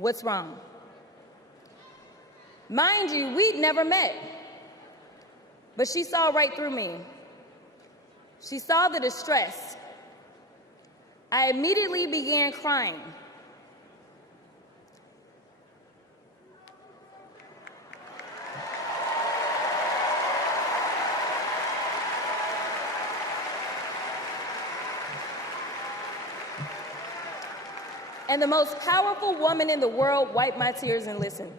What's wrong? Mind you, we'd never met. But she saw right through me. She saw the distress. I immediately began crying. And the most powerful woman in the world wiped my tears and listened.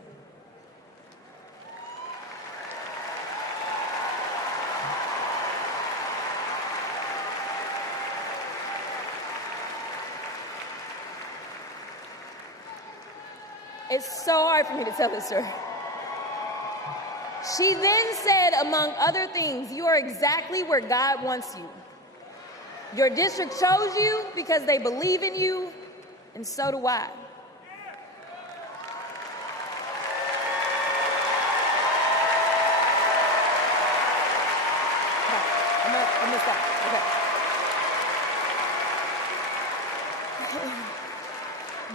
It's so hard for me to tell this story. She then said, among other things, "You are exactly where God wants you. Your district chose you because they believe in you, and so do I." I'm gonna stop. Okay.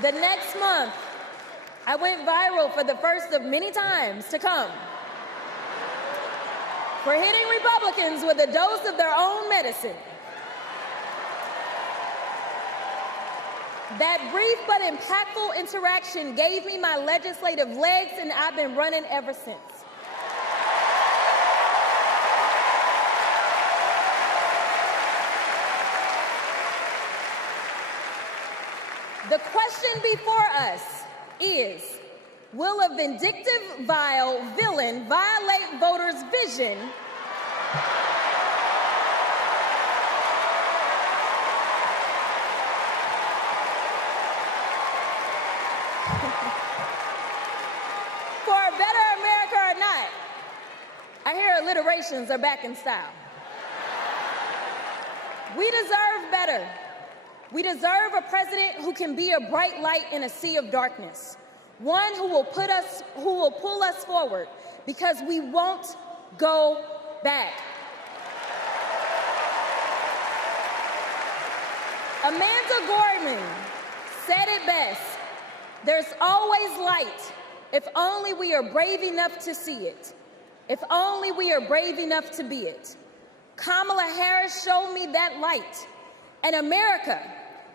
The next month, I went viral for the first of many times to come for hitting Republicans with a dose of their own medicine. That brief but impactful interaction gave me my legislative legs, and I've been running ever since. The question before us is, will a vindictive, vile villain violate voters' vision for a better America or not? I hear alliterations are back in style. We deserve better. We deserve a president who can be a bright light in a sea of darkness. One who will pull us forward, because we won't go back. Amanda Gorman said it best: there's always light if only we are brave enough to see it, if only we are brave enough to be it. Kamala Harris showed me that light. And America,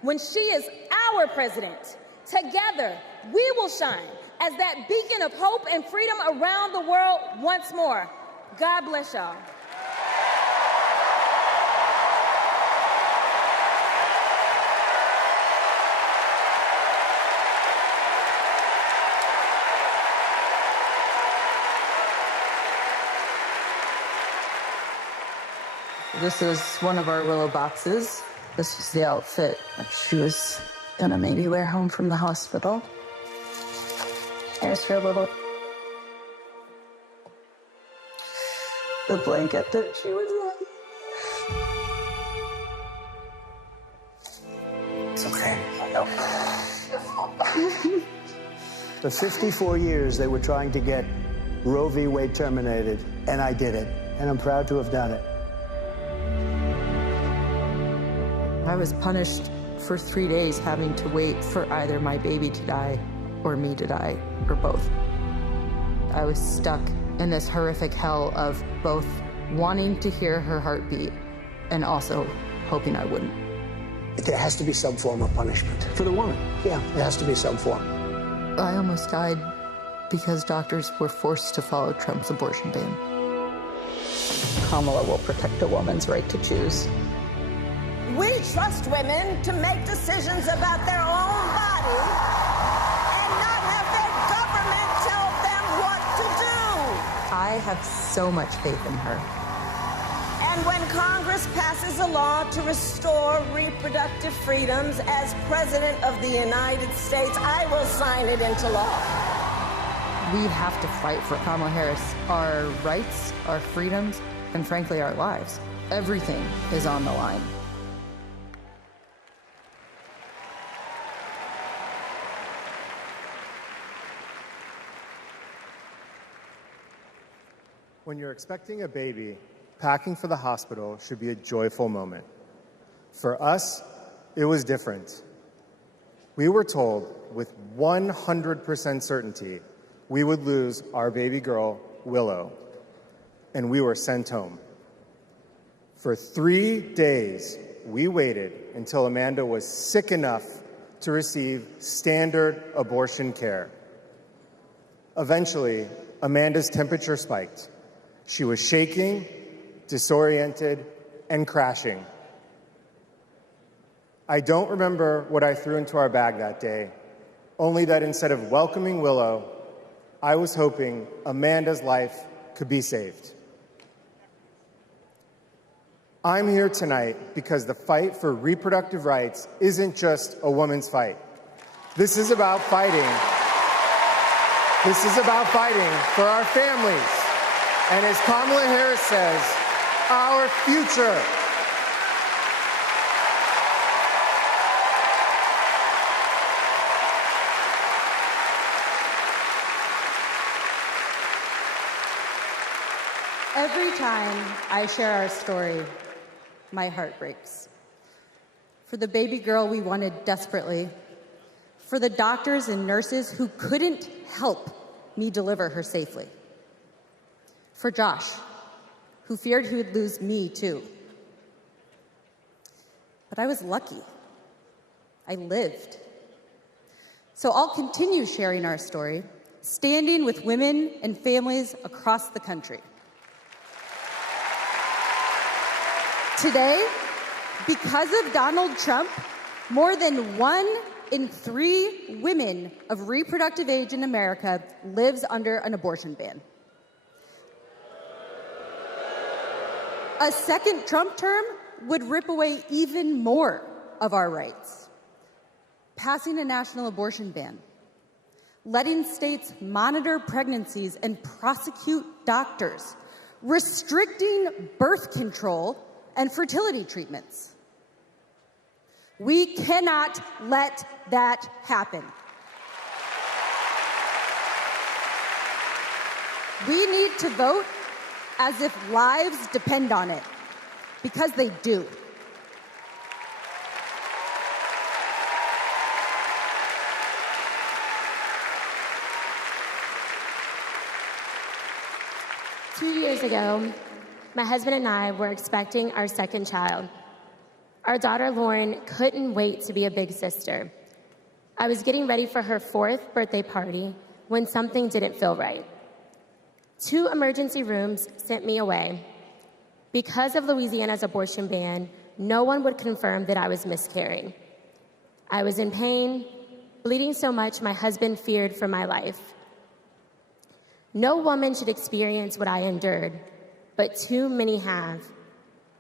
when she is our president, together we will shine as that beacon of hope and freedom around the world once more. God bless y'all. This is one of our willow boxes. This was the outfit that she was gonna maybe wear home from the hospital. Here's her little... the blanket that she was in. It's okay. No. For 54 years, they were trying to get Roe v. Wade terminated, and I did it. And I'm proud to have done it. I was punished for 3 days having to wait for either my baby to die or me to die, or both. I was stuck in this horrific hell of both wanting to hear her heartbeat and also hoping I wouldn't. There has to be some form of punishment. For the woman? Yeah, there has to be some form. I almost died because doctors were forced to follow Trump's abortion ban. Kamala will protect a woman's right to choose. We trust women to make decisions about their own body and not have their government tell them what to do. I have so much faith in her. And when Congress passes a law to restore reproductive freedoms as President of the United States, I will sign it into law. We have to fight for Kamala Harris. Our rights, our freedoms, and frankly, our lives. Everything is on the line. When you're expecting a baby, packing for the hospital should be a joyful moment. For us, it was different. we were told with 100% certainty we would lose our baby girl, Willow, and we were sent home. For 3 days, we waited until Amanda was sick enough to receive standard abortion care. Eventually, Amanda's temperature spiked. She was shaking, disoriented, and crashing. I don't remember what I threw into our bag that day, only that instead of welcoming Willow, I was hoping Amanda's life could be saved. I'm here tonight because the fight for reproductive rights isn't just a woman's fight. This is about fighting. This is about fighting for our families. And as Kamala Harris says, our future. Every time I share our story, my heart breaks. For the baby girl we wanted desperately, for the doctors and nurses who couldn't help me deliver her safely, for Josh, who feared he would lose me too. But I was lucky. I lived. So I'll continue sharing our story, standing with women and families across the country. Today, because of Donald Trump, more than 1 in 3 women of reproductive age in America lives under an abortion ban. A second Trump term would rip away even more of our rights. Passing a national abortion ban, letting states monitor pregnancies and prosecute doctors, restricting birth control and fertility treatments. We cannot let that happen. We need to vote as if lives depend on it, because they do. Two years ago, my husband and I were expecting our second child. Our daughter, Lauren, couldn't wait to be a big sister. I was getting ready for her 4th birthday party when something didn't feel right. 2 emergency rooms sent me away. Because of Louisiana's abortion ban, no one would confirm that I was miscarrying. I was in pain, bleeding so much my husband feared for my life. No woman should experience what I endured, but too many have.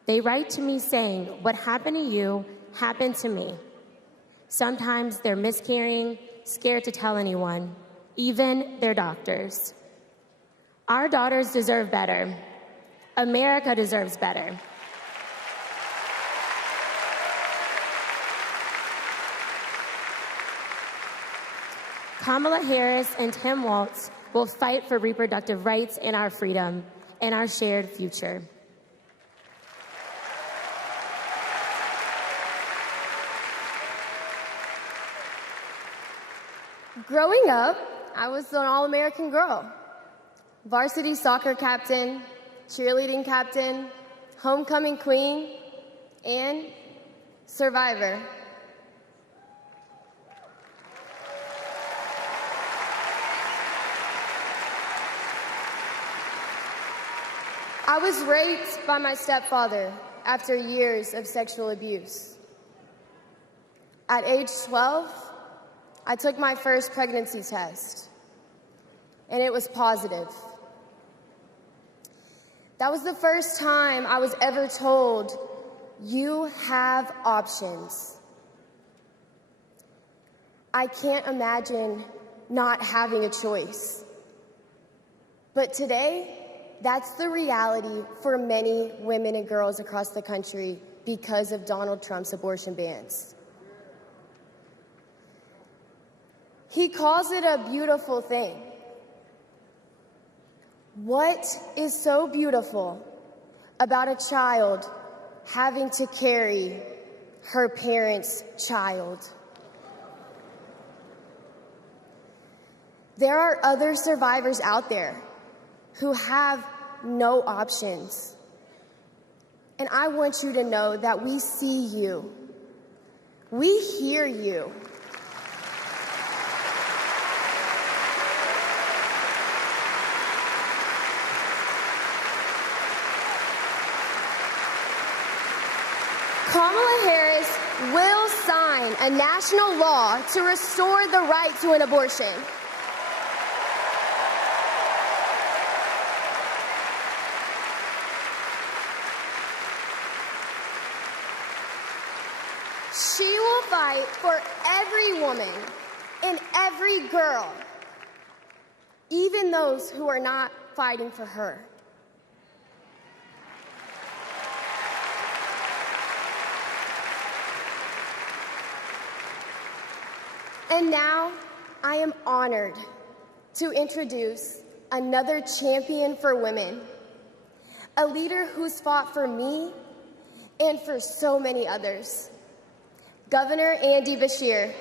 They write to me saying, "What happened to you happened to me." Sometimes they're miscarrying, scared to tell anyone, even their doctors. Our daughters deserve better. America deserves better. Kamala Harris and Tim Walz will fight for reproductive rights and our freedom and our shared future. Growing up, I was an all-American girl. Varsity soccer captain, cheerleading captain, homecoming queen, and survivor. I was raped by my stepfather after years of sexual abuse. At age 12, I took my first pregnancy test, and it was positive. That was the first time I was ever told, "You have options." I can't imagine not having a choice. But today, that's the reality for many women and girls across the country because of Donald Trump's abortion bans. He calls it a beautiful thing. What is so beautiful about a child having to carry her parents' child? There are other survivors out there who have no options. And I want you to know that we see you. We hear you. Kamala Harris will sign a national law to restore the right to an abortion. She will fight for every woman and every girl, even those who are not fighting for her. And now, I am honored to introduce another champion for women, a leader who's fought for me and for so many others, Governor Andy Beshear.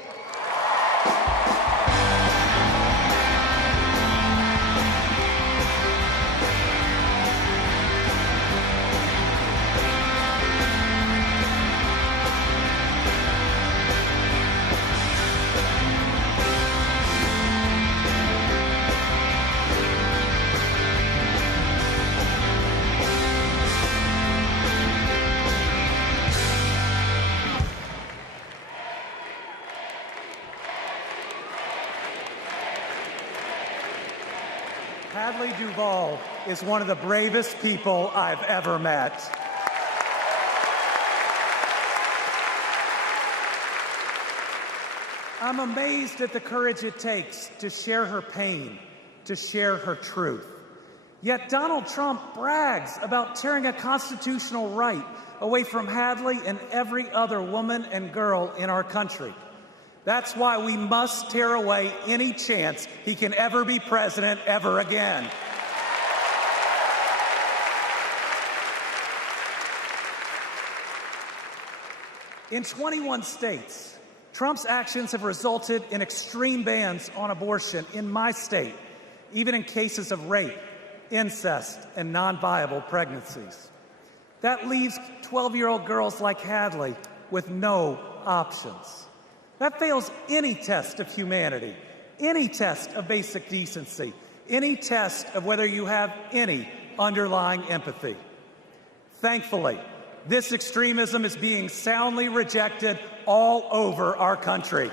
Duvall is one of the bravest people I've ever met. I'm amazed at the courage it takes to share her pain, to share her truth. Yet Donald Trump brags about tearing a constitutional right away from Hadley and every other woman and girl in our country. That's why we must tear away any chance he can ever be president ever again. In 21 states, Trump's actions have resulted in extreme bans on abortion in my state, even in cases of rape, incest, and non-viable pregnancies. That leaves 12-year-old girls like Hadley with no options. That fails any test of humanity, any test of basic decency, any test of whether you have any underlying empathy. Thankfully, this extremism is being soundly rejected all over our country.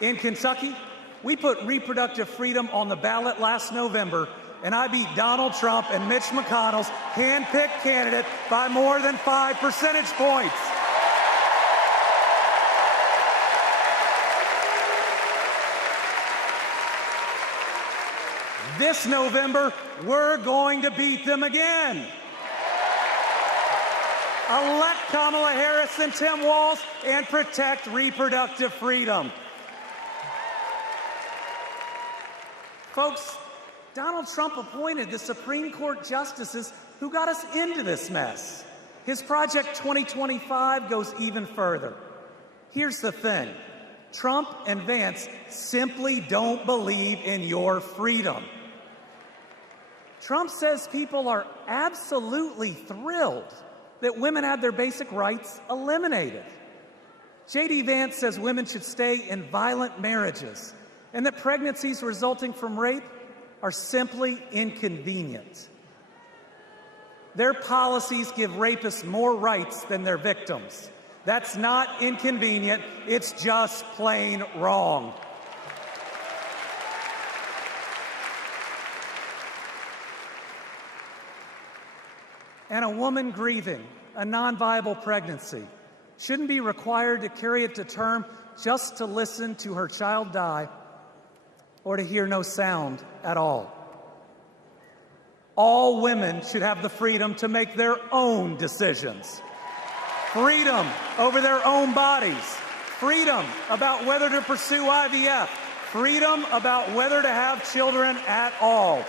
In Kentucky, we put reproductive freedom on the ballot last November, and I beat Donald Trump and Mitch McConnell's hand-picked candidate by more than 5 percentage points. This November, we're going to beat them again. Elect Kamala Harris and Tim Walz and protect reproductive freedom. Folks, Donald Trump appointed the Supreme Court justices who got us into this mess. His Project 2025 goes even further. Here's the thing. Trump and Vance simply don't believe in your freedom. Trump says people are absolutely thrilled that women had their basic rights eliminated. J.D. Vance says women should stay in violent marriages and that pregnancies resulting from rape are simply inconvenient. Their policies give rapists more rights than their victims. That's not inconvenient, it's just plain wrong. And a woman grieving a non-viable pregnancy shouldn't be required to carry it to term just to listen to her child die or to hear no sound at all. All women should have the freedom to make their own decisions. Freedom over their own bodies. Freedom about whether to pursue IVF. Freedom about whether to have children at all.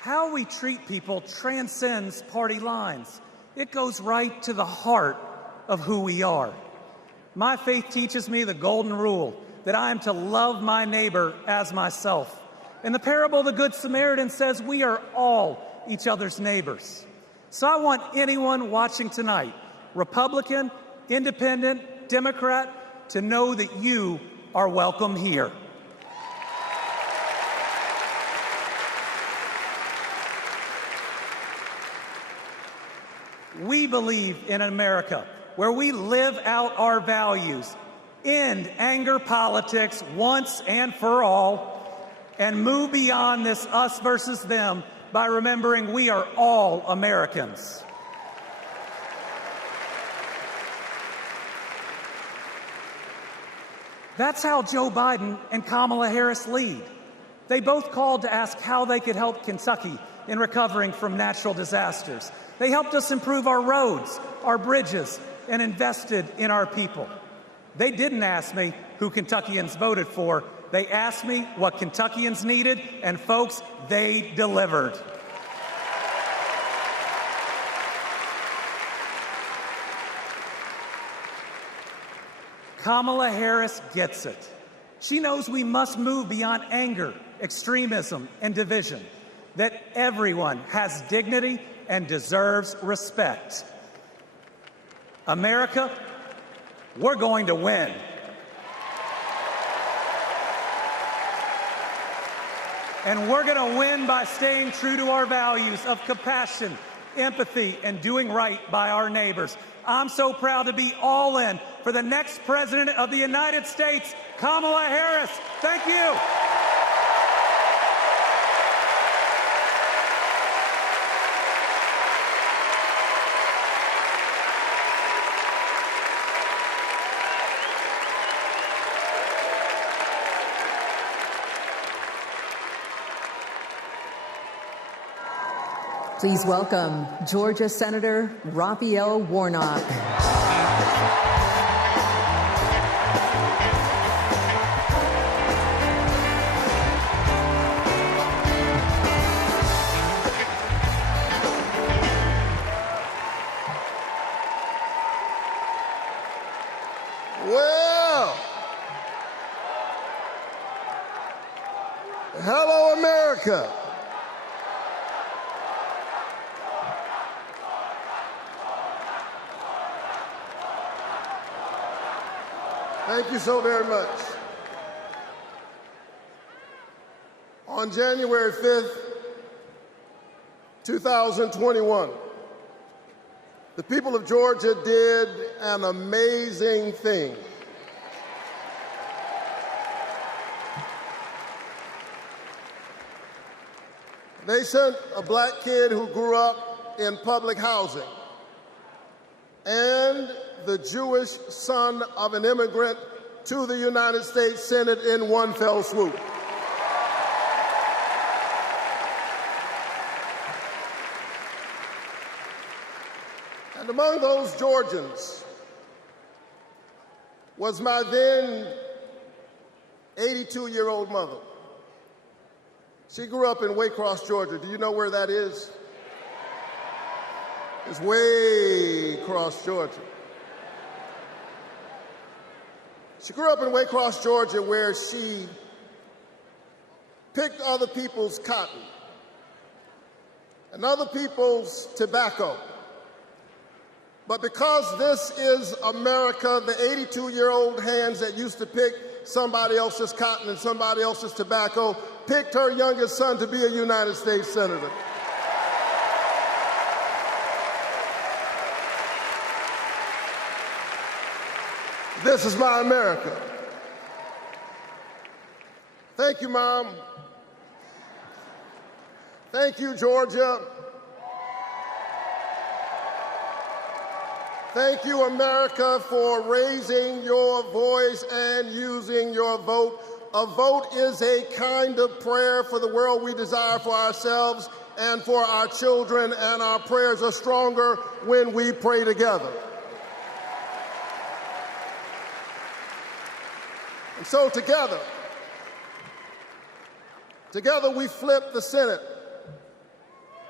How we treat people transcends party lines. It goes right to the heart of who we are. My faith teaches me the golden rule that I am to love my neighbor as myself. And the parable of the Good Samaritan says we are all each other's neighbors. So I want anyone watching tonight, Republican, Independent, Democrat, to know that you are welcome here. We believe in America where we live out our values, end anger politics once and for all, and move beyond this us versus them by remembering we are all Americans. That's how Joe Biden and Kamala Harris lead. They both called to ask how they could help Kentucky in recovering from natural disasters. They helped us improve our roads, our bridges, and invested in our people. They didn't ask me who Kentuckians voted for. They asked me what Kentuckians needed, and folks, they delivered. Kamala Harris gets it. She knows we must move beyond anger, extremism, and division, that everyone has dignity and deserves respect. America, we're going to win. And we're going to win by staying true to our values of compassion, empathy, and doing right by our neighbors. I'm so proud to be all in for the next President of the United States, Kamala Harris. Thank you. Please welcome Georgia Senator Raphael Warnock. Well, hello, America. Thank you so very much. On January 5th, 2021, the people of Georgia did an amazing thing. They sent a black kid who grew up in public housing and the Jewish son of an immigrant to the United States Senate in one fell swoop. And among those Georgians was my then 82-year-old mother. She grew up in Waycross, Georgia. Do you know where that is? It's way across Georgia. She grew up in Waycross, Georgia, where she picked other people's cotton and other people's tobacco. But because this is America, the 82-year-old hands that used to pick somebody else's cotton and somebody else's tobacco picked her youngest son to be a United States Senator. This is my America. Thank you, Mom. Thank you, Georgia. Thank you, America, for raising your voice and using your vote. A vote is a kind of prayer for the world we desire for ourselves and for our children, and our prayers are stronger when we pray together. And so together we flip the Senate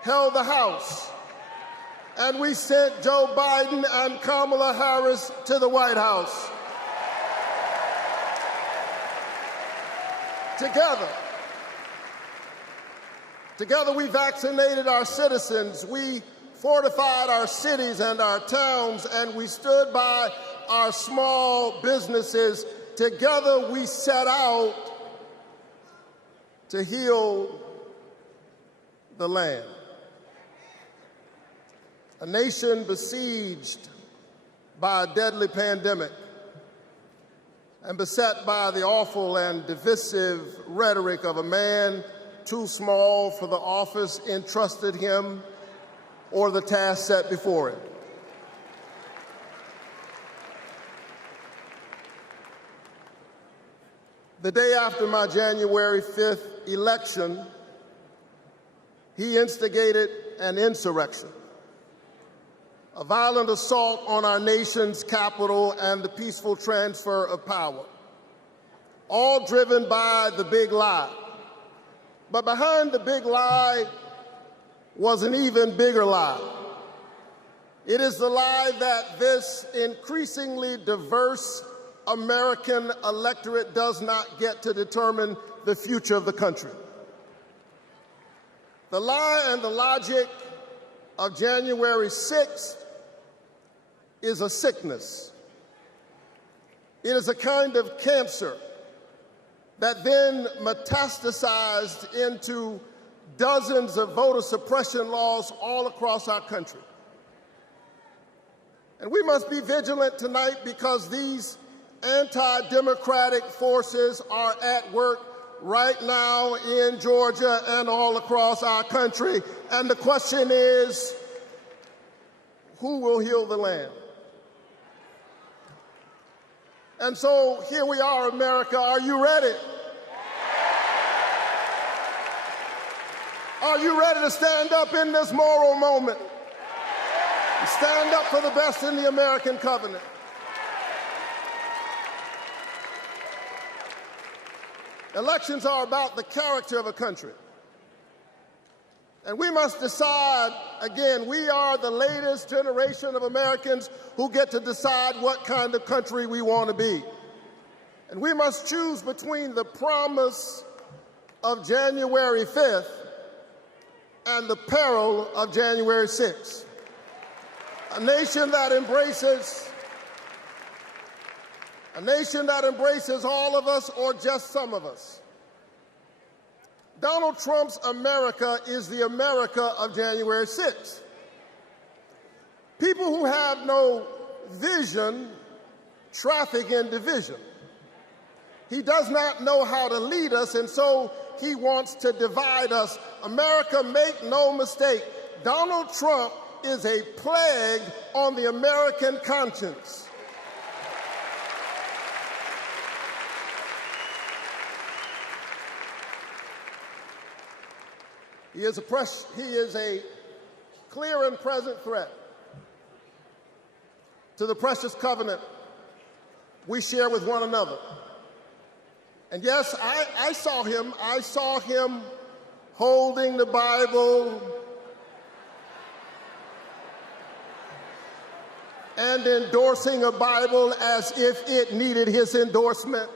held the House, and we sent Joe Biden and Kamala Harris to the White House. Together we vaccinated our citizens, we fortified our cities and our towns, and we stood by our small businesses. Together we set out to heal the land. A nation besieged by a deadly pandemic and beset by the awful and divisive rhetoric of a man too small for the office entrusted him or the task set before him. The day after my January 5th election, he instigated an insurrection, a violent assault on our nation's capital and the peaceful transfer of power, all driven by the big lie. But behind the big lie was an even bigger lie. It is the lie that this increasingly diverse American electorate does not get to determine the future of the country. The lie and the logic of January 6th is a sickness. It is a kind of cancer that then metastasized into dozens of voter suppression laws all across our country. And we must be vigilant tonight because these anti-democratic forces are at work right now in Georgia and all across our country. And the question is, who will heal the land? And so here we are, America. Are you ready? Are you ready to stand up in this moral moment? Stand up for the best in the American covenant. Elections are about the character of a country. And we must decide, again, we are the latest generation of Americans who get to decide what kind of country we want to be. And we must choose between the promise of January 5th and the peril of January 6th. A nation that embraces all of us or just some of us. Donald Trump's America is the America of January 6th. People who have no vision traffic in division. He does not know how to lead us, and so he wants to divide us. America, make no mistake, Donald Trump is a plague on the American conscience. He is a clear and present threat to the precious covenant we share with one another. And yes, I saw him holding the Bible and endorsing a Bible as if it needed his endorsement.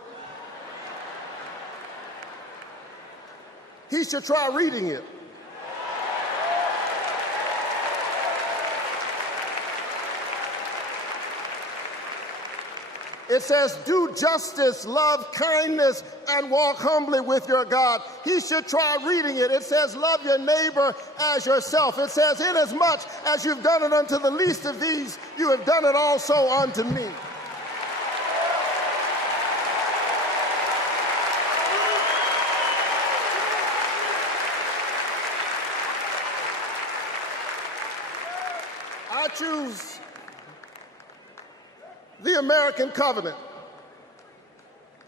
He should try reading it. It says, do justice, love kindness, and walk humbly with your God. He should try reading it. It says, love your neighbor as yourself. It says, inasmuch as you've done it unto the least of these, you have done it also unto me. I choose the American covenant.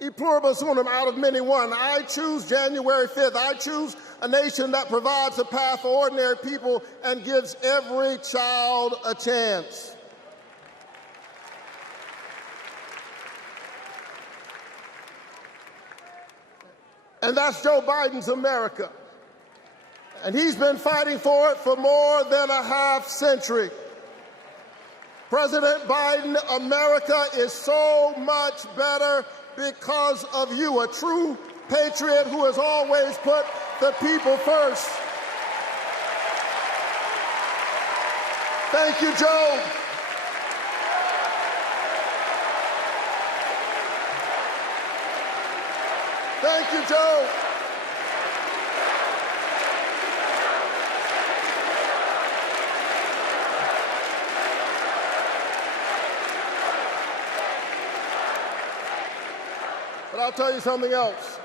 E pluribus unum, out of many one. I choose January 5th. I choose a nation that provides a path for ordinary people and gives every child a chance. And that's Joe Biden's America. And he's been fighting for it for more than a half century. President Biden, America is so much better because of you, a true patriot who has always put the people first. Thank you, Joe. Thank you, Joe. But I'll tell you something else.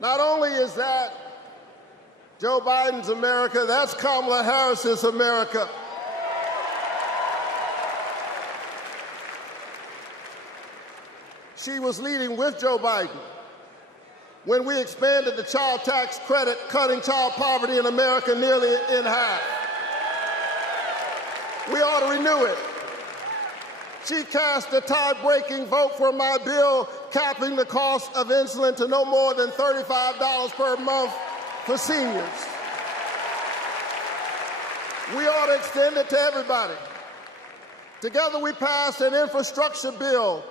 Not only is that Joe Biden's America, that's Kamala Harris's America. She was leading with Joe Biden when we expanded the child tax credit, cutting child poverty in America nearly in half. We ought to renew it. She cast a tie-breaking vote for my bill capping the cost of insulin to no more than $35 per month for seniors. We ought to extend it to everybody. Together we passed an infrastructure bill,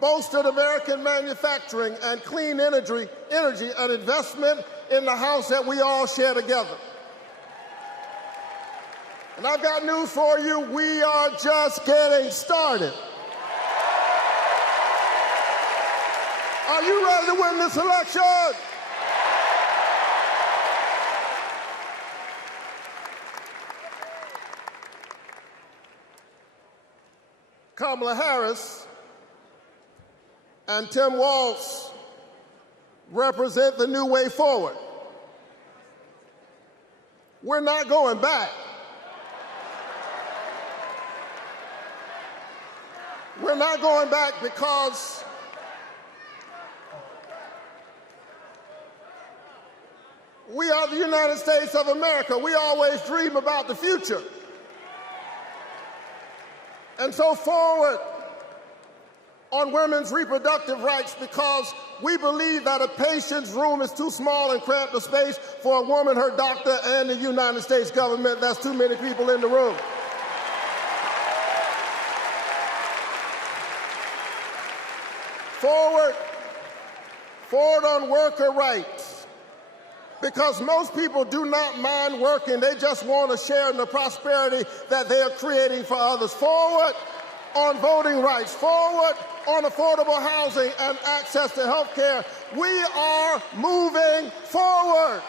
bolstered American manufacturing and clean energy, an investment in the house that we all share together. And I've got news for you, we are just getting started. Are you ready to win this election? Kamala Harris and Tim Walz represent the new way forward. We're not going back. We're not going back because we are the United States of America. We always dream about the future. And so forward on women's reproductive rights, because we believe that a patient's room is too small and cramped a space for a woman, her doctor, and the United States government. That's too many people in the room. Forward on worker rights, because most people do not mind working. They just want to share in the prosperity that they are creating for others. Forward on voting rights, forward on affordable housing and access to health care. We are moving forward.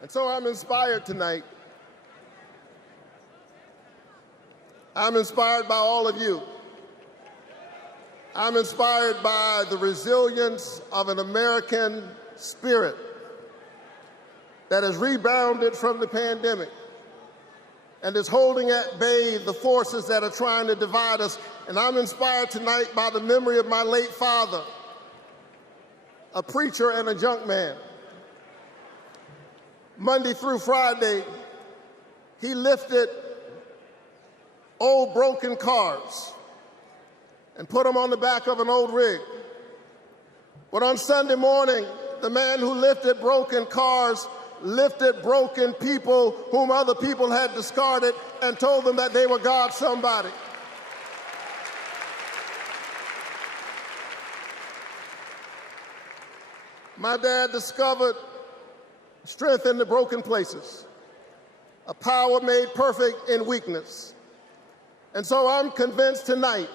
And so I'm inspired tonight. I'm inspired by all of you. I'm inspired by the resilience of an American spirit that has rebounded from the pandemic and is holding at bay the forces that are trying to divide us. And I'm inspired tonight by the memory of my late father, a preacher and a junk man. Monday through Friday, he lifted old broken cars and put them on the back of an old rig. But on Sunday morning, the man who lifted broken cars lifted broken people whom other people had discarded and told them that they were God's somebody. My dad discovered strength in the broken places, a power made perfect in weakness. And so I'm convinced tonight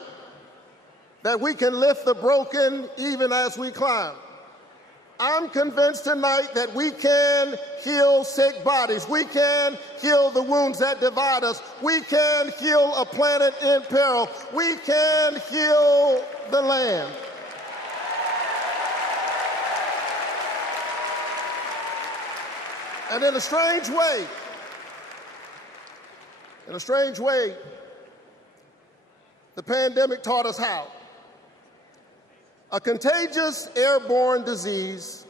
that we can lift the broken even as we climb. I'm convinced tonight that we can heal sick bodies. We can heal the wounds that divide us. We can heal a planet in peril. We can heal the land. And in a strange way, the pandemic taught us how. A contagious airborne disease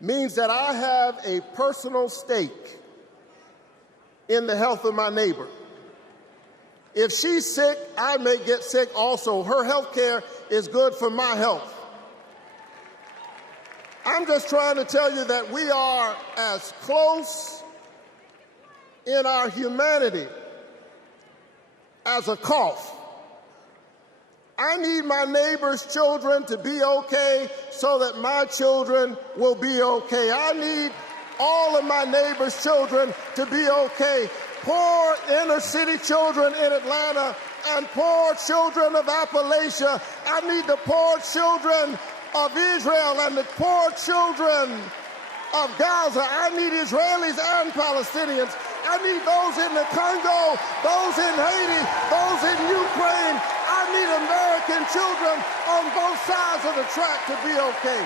means that I have a personal stake in the health of my neighbor. If she's sick, I may get sick also. Her health care is good for my health. I'm just trying to tell you that we are as close in our humanity as a cough. I need my neighbor's children to be okay so that my children will be okay. I need all of my neighbor's children to be okay. Poor inner city children in Atlanta and poor children of Appalachia. I need the poor children of Israel and the poor children of Gaza. I need Israelis and Palestinians. I need those in the Congo, those in Haiti, those in Ukraine. I need American children on both sides of the track to be okay.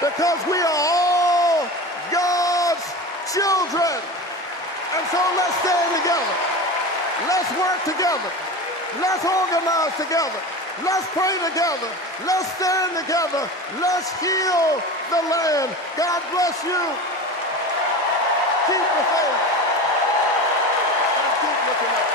Because we are all God's children. And so let's stand together. Let's work together. Let's organize together. Let's pray together. Let's stand together. Let's heal the land. God bless you. Keep the faith. And keep looking up.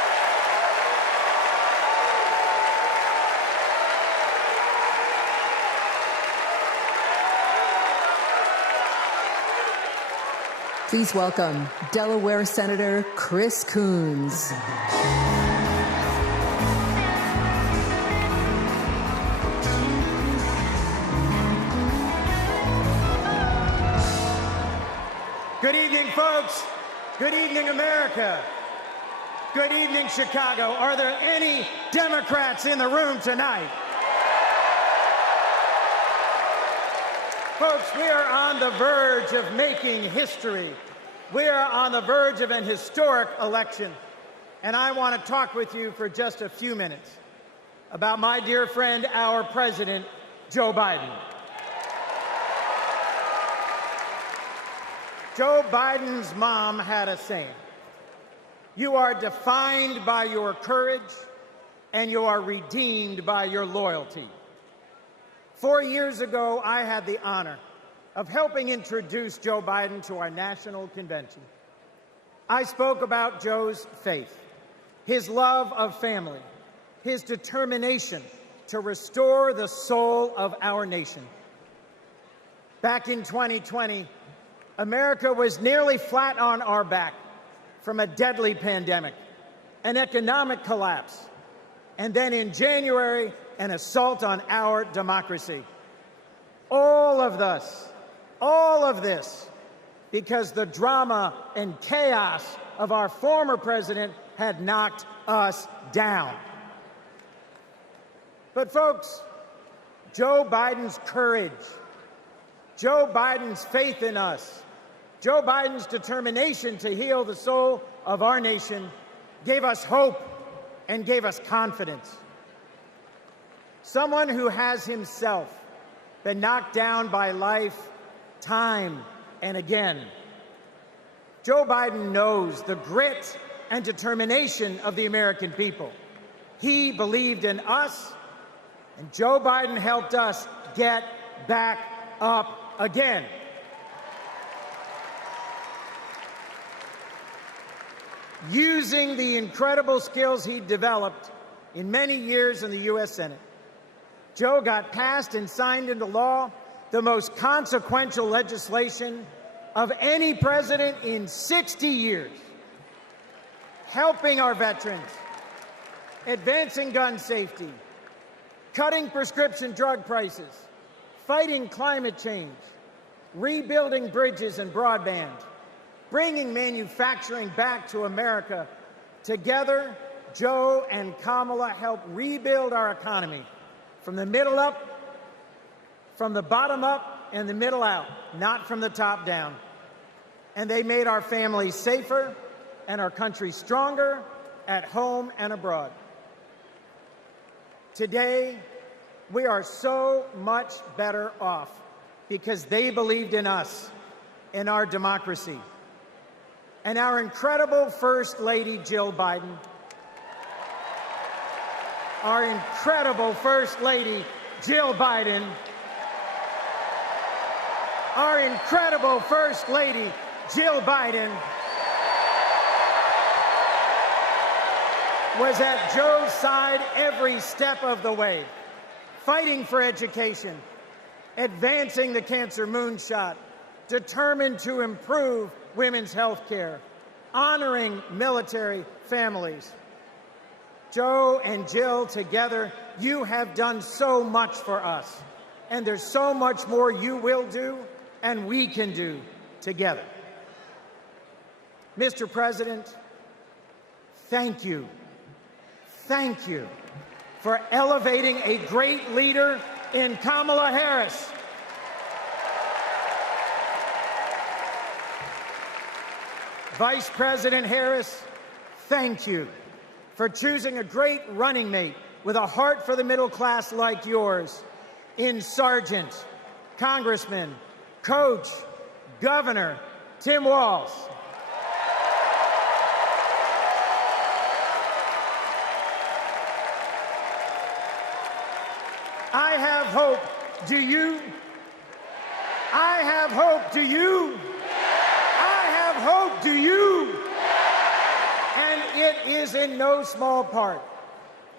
Please welcome Delaware Senator Chris Coons. Good evening, folks. Good evening, America. Good evening, Chicago. Are there any Democrats in the room tonight? Folks, we are on the verge of making history. We are on the verge of an historic election. And I want to talk with you for just a few minutes about my dear friend, our president, Joe Biden. Joe Biden's mom had a saying: "You are defined by your courage, and you are redeemed by your loyalty." 4 years ago, I had the honor of helping introduce Joe Biden to our national convention. I spoke about Joe's faith, his love of family, his determination to restore the soul of our nation. Back in 2020, America was nearly flat on our back from a deadly pandemic, an economic collapse, and then in January, an assault on our democracy. All of this, because the drama and chaos of our former president had knocked us down. But folks, Joe Biden's courage, Joe Biden's faith in us, Joe Biden's determination to heal the soul of our nation gave us hope and gave us confidence. Someone who has himself been knocked down by life time and again. Joe Biden knows the grit and determination of the American people. He believed in us, and Joe Biden helped us get back up again. Using the incredible skills he developed in many years in the U.S. Senate, Joe got passed and signed into law the most consequential legislation of any president in 60 years, helping our veterans, advancing gun safety, cutting prescription drug prices, fighting climate change, rebuilding bridges and broadband, bringing manufacturing back to America. Together, Joe and Kamala helped rebuild our economy from the middle up, from the bottom up, and the middle out, not from the top down. And they made our families safer and our country stronger at home and abroad. Today, we are so much better off because they believed in us, in our democracy. And our incredible First Lady, Jill Biden, our incredible First Lady, Jill Biden, our incredible First Lady, Jill Biden, was at Joe's side every step of the way, fighting for education, advancing the cancer moonshot, determined to improve women's health care, honoring military families. Joe and Jill, together, you have done so much for us, and there's so much more you will do and we can do together. Mr. President, thank you. Thank you for elevating a great leader in Kamala Harris. Vice President Harris, thank you for choosing a great running mate with a heart for the middle class like yours in Sergeant, Congressman, Coach, Governor Tim Walz. I have hope. Do you? I have hope. Do you? I have hope. Do you? And it is in no small part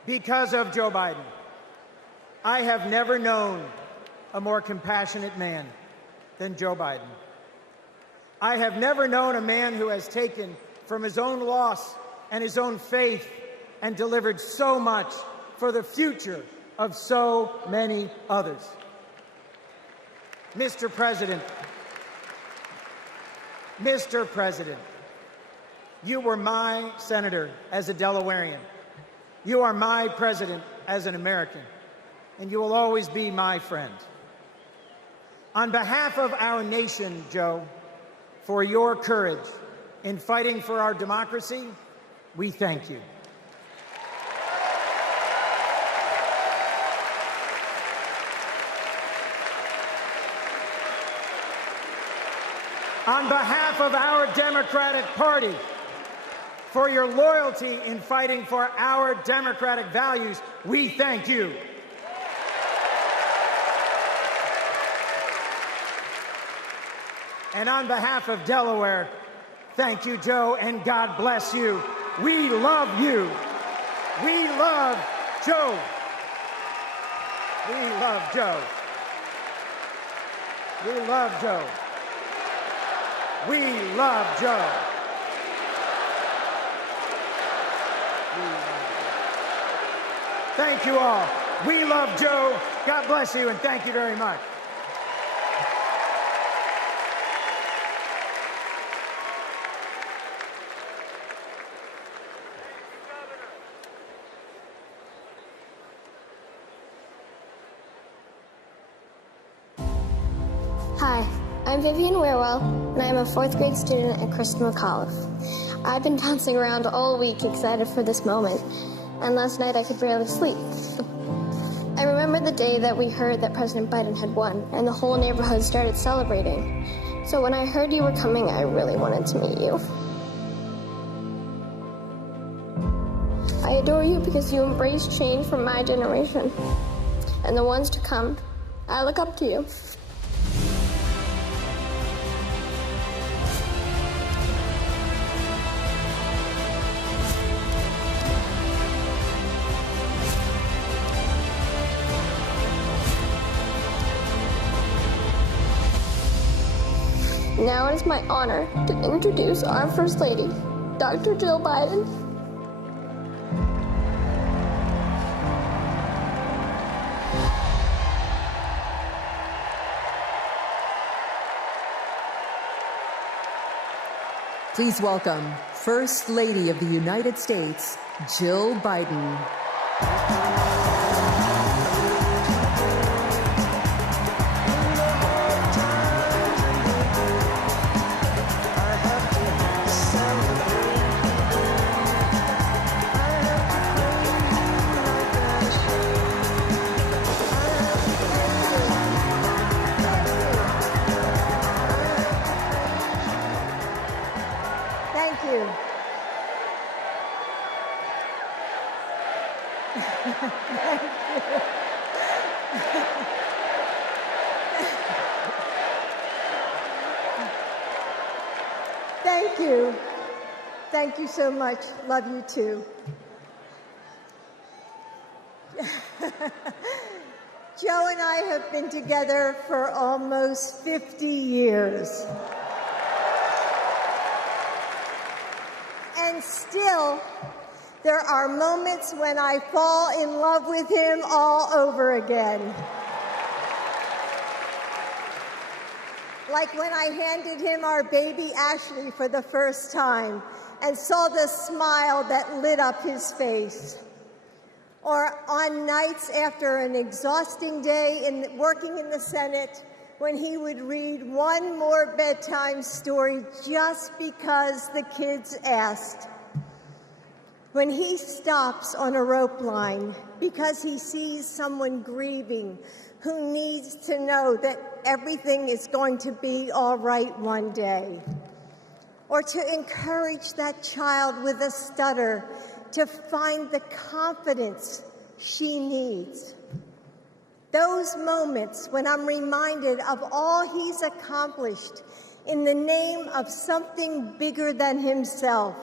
because of Joe Biden. I have never known a more compassionate man than Joe Biden. I have never known a man who has taken from his own loss and his own faith and delivered so much for the future of so many others. Mr. President, you were my senator as a Delawarean. You are my president as an American, and you will always be my friend. On behalf of our nation, Joe, for your courage in fighting for our democracy, we thank you. On behalf of our Democratic Party, for your loyalty in fighting for our democratic values, we thank you. And on behalf of Delaware, thank you, Joe, and God bless you. We love you. We love Joe. We love Joe. We love Joe. We love Joe. Thank you all. We love Joe. God bless you, and thank you very much. Hi, I'm Vivian Weirwell, and I'm a 4th grade student at Kristen McAuliffe. I've been bouncing around all week excited for this moment, and last night I could barely sleep. I remember the day that we heard that President Biden had won, and the whole neighborhood started celebrating. So when I heard you were coming, I really wanted to meet you. I adore you because you embrace change for my generation, and the ones to come. I look up to you. Now it is my honor to introduce our First Lady, Dr. Jill Biden. Please welcome First Lady of the United States, Jill Biden. Thank you. Thank you. Thank you so much. Love you too. Joe and I have been together for almost 50 years. And still, there are moments when I fall in love with him all over again. Like when I handed him our baby Ashley for the first time and saw the smile that lit up his face. Or on nights after an exhausting day working in the Senate, when he would read one more bedtime story just because the kids asked. When he stops on a rope line because he sees someone grieving who needs to know that everything is going to be all right one day. Or to encourage that child with a stutter to find the confidence she needs. Those moments when I'm reminded of all he's accomplished in the name of something bigger than himself.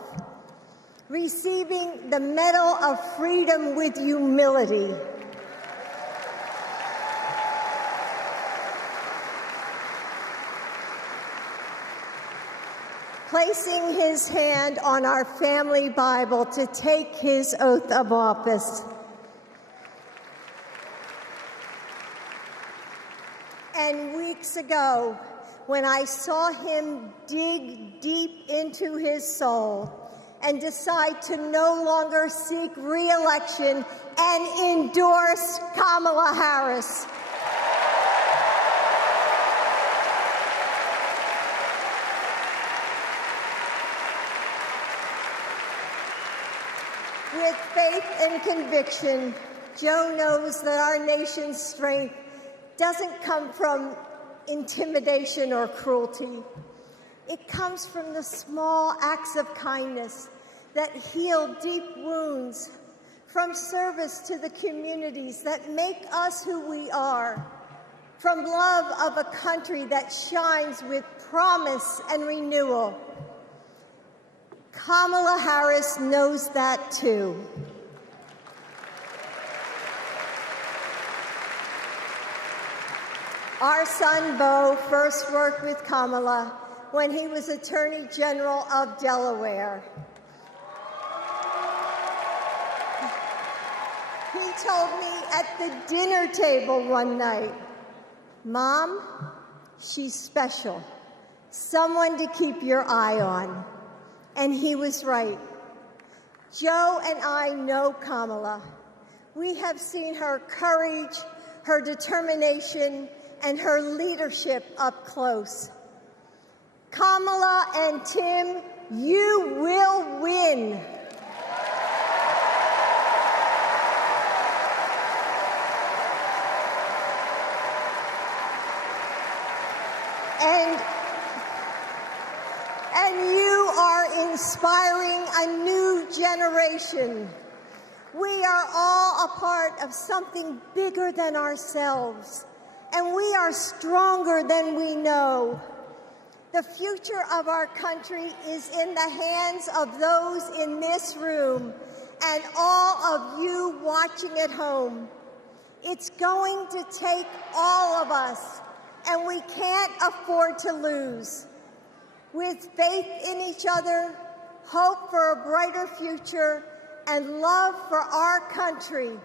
Receiving the Medal of Freedom with humility. Placing his hand on our family Bible to take his oath of office. And weeks ago, when I saw him dig deep into his soul and decide to no longer seek re-election and endorse Kamala Harris. With faith and conviction, Joe knows that our nation's strength doesn't come from intimidation or cruelty. It comes from the small acts of kindness that heal deep wounds, from service to the communities that make us who we are, from love of a country that shines with promise and renewal. Kamala Harris knows that too. Our son, Beau, first worked with Kamala when he was Attorney General of Delaware. He told me at the dinner table one night, "Mom, she's special, someone to keep your eye on." And he was right. Joe and I know Kamala. We have seen her courage, her determination, and her leadership up close. Kamala and Tim, you will win. And you are inspiring a new generation. We are all a part of something bigger than ourselves, and we are stronger than we know. The future of our country is in the hands of those in this room and all of you watching at home. It's going to take all of us, and we can't afford to lose. With faith in each other, hope for a brighter future, and love for our country,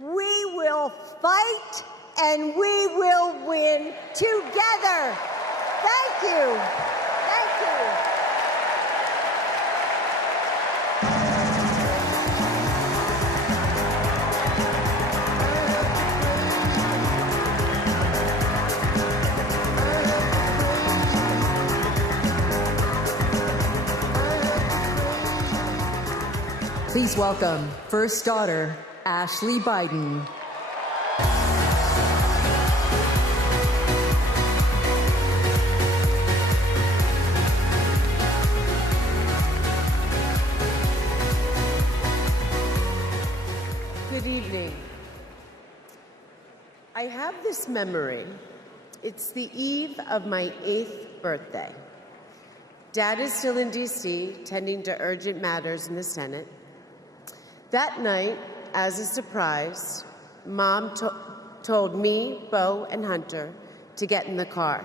we will fight and we will win together. Thank you. Thank you. Please welcome first daughter, Ashley Biden. Good evening. I have this memory. It's the eve of my 8th birthday. Dad is still in D.C., tending to urgent matters in the Senate. That night, as a surprise, Mom told me, Bo, and Hunter to get in the car.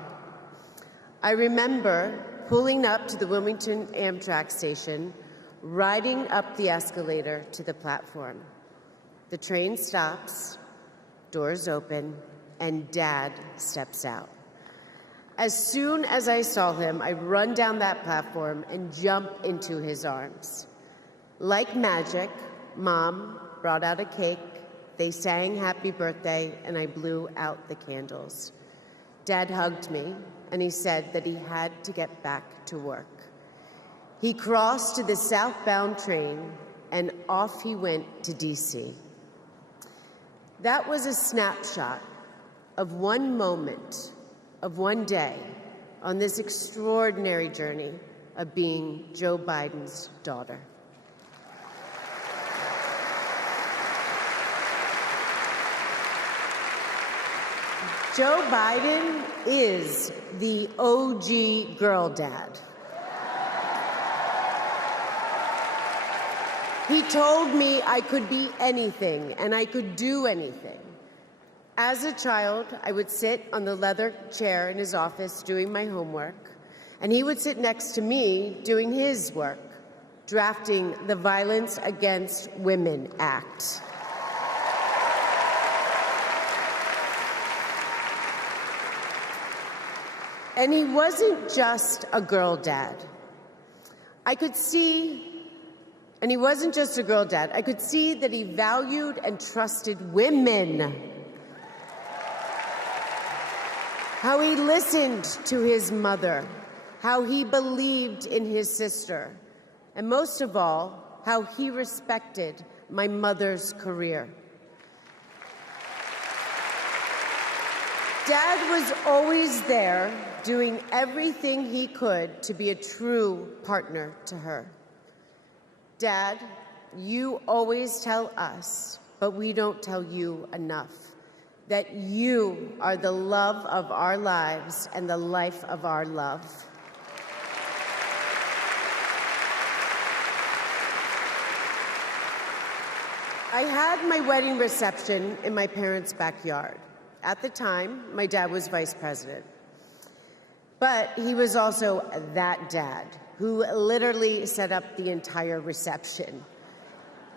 I remember pulling up to the Wilmington Amtrak station, riding up the escalator to the platform. The train stops, doors open, and Dad steps out. As soon as I saw him, I run down that platform and jump into his arms. Like magic, Mom brought out a cake, they sang happy birthday, and I blew out the candles. Dad hugged me, and he said that he had to get back to work. He crossed to the southbound train, and off he went to DC. That was a snapshot of one moment, of one day, on this extraordinary journey of being Joe Biden's daughter. Joe Biden is the OG girl dad. He told me I could be anything and I could do anything. As a child, I would sit on the leather chair in his office doing my homework, and he would sit next to me doing his work, drafting the Violence Against Women Act. And he wasn't just a girl dad. I could see that he valued and trusted women. How he listened to his mother, how he believed in his sister, and most of all, how he respected my mother's career. Dad was always there, doing everything he could to be a true partner to her. Dad, you always tell us, but we don't tell you enough, that you are the love of our lives and the life of our love. I had my wedding reception in my parents' backyard. At the time, my dad was vice president. But he was also that dad who literally set up the entire reception.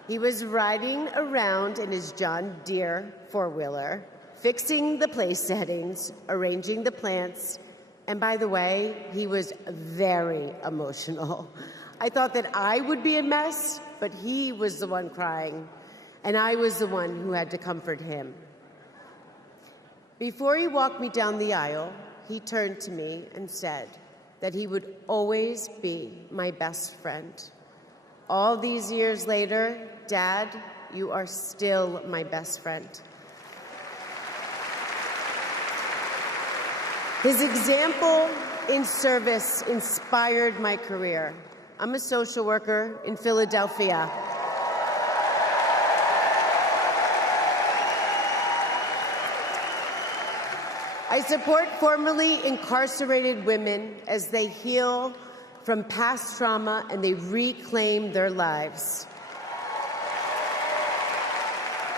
He was riding around in his John Deere four-wheeler, fixing the place settings, arranging the plants, and by the way, he was very emotional. I thought that I would be a mess, but he was the one crying, and I was the one who had to comfort him. Before he walked me down the aisle, he turned to me and said that he would always be my best friend. All these years later, Dad, you are still my best friend. His example in service inspired my career. I'm a social worker in Philadelphia. I support formerly incarcerated women as they heal from past trauma and they reclaim their lives.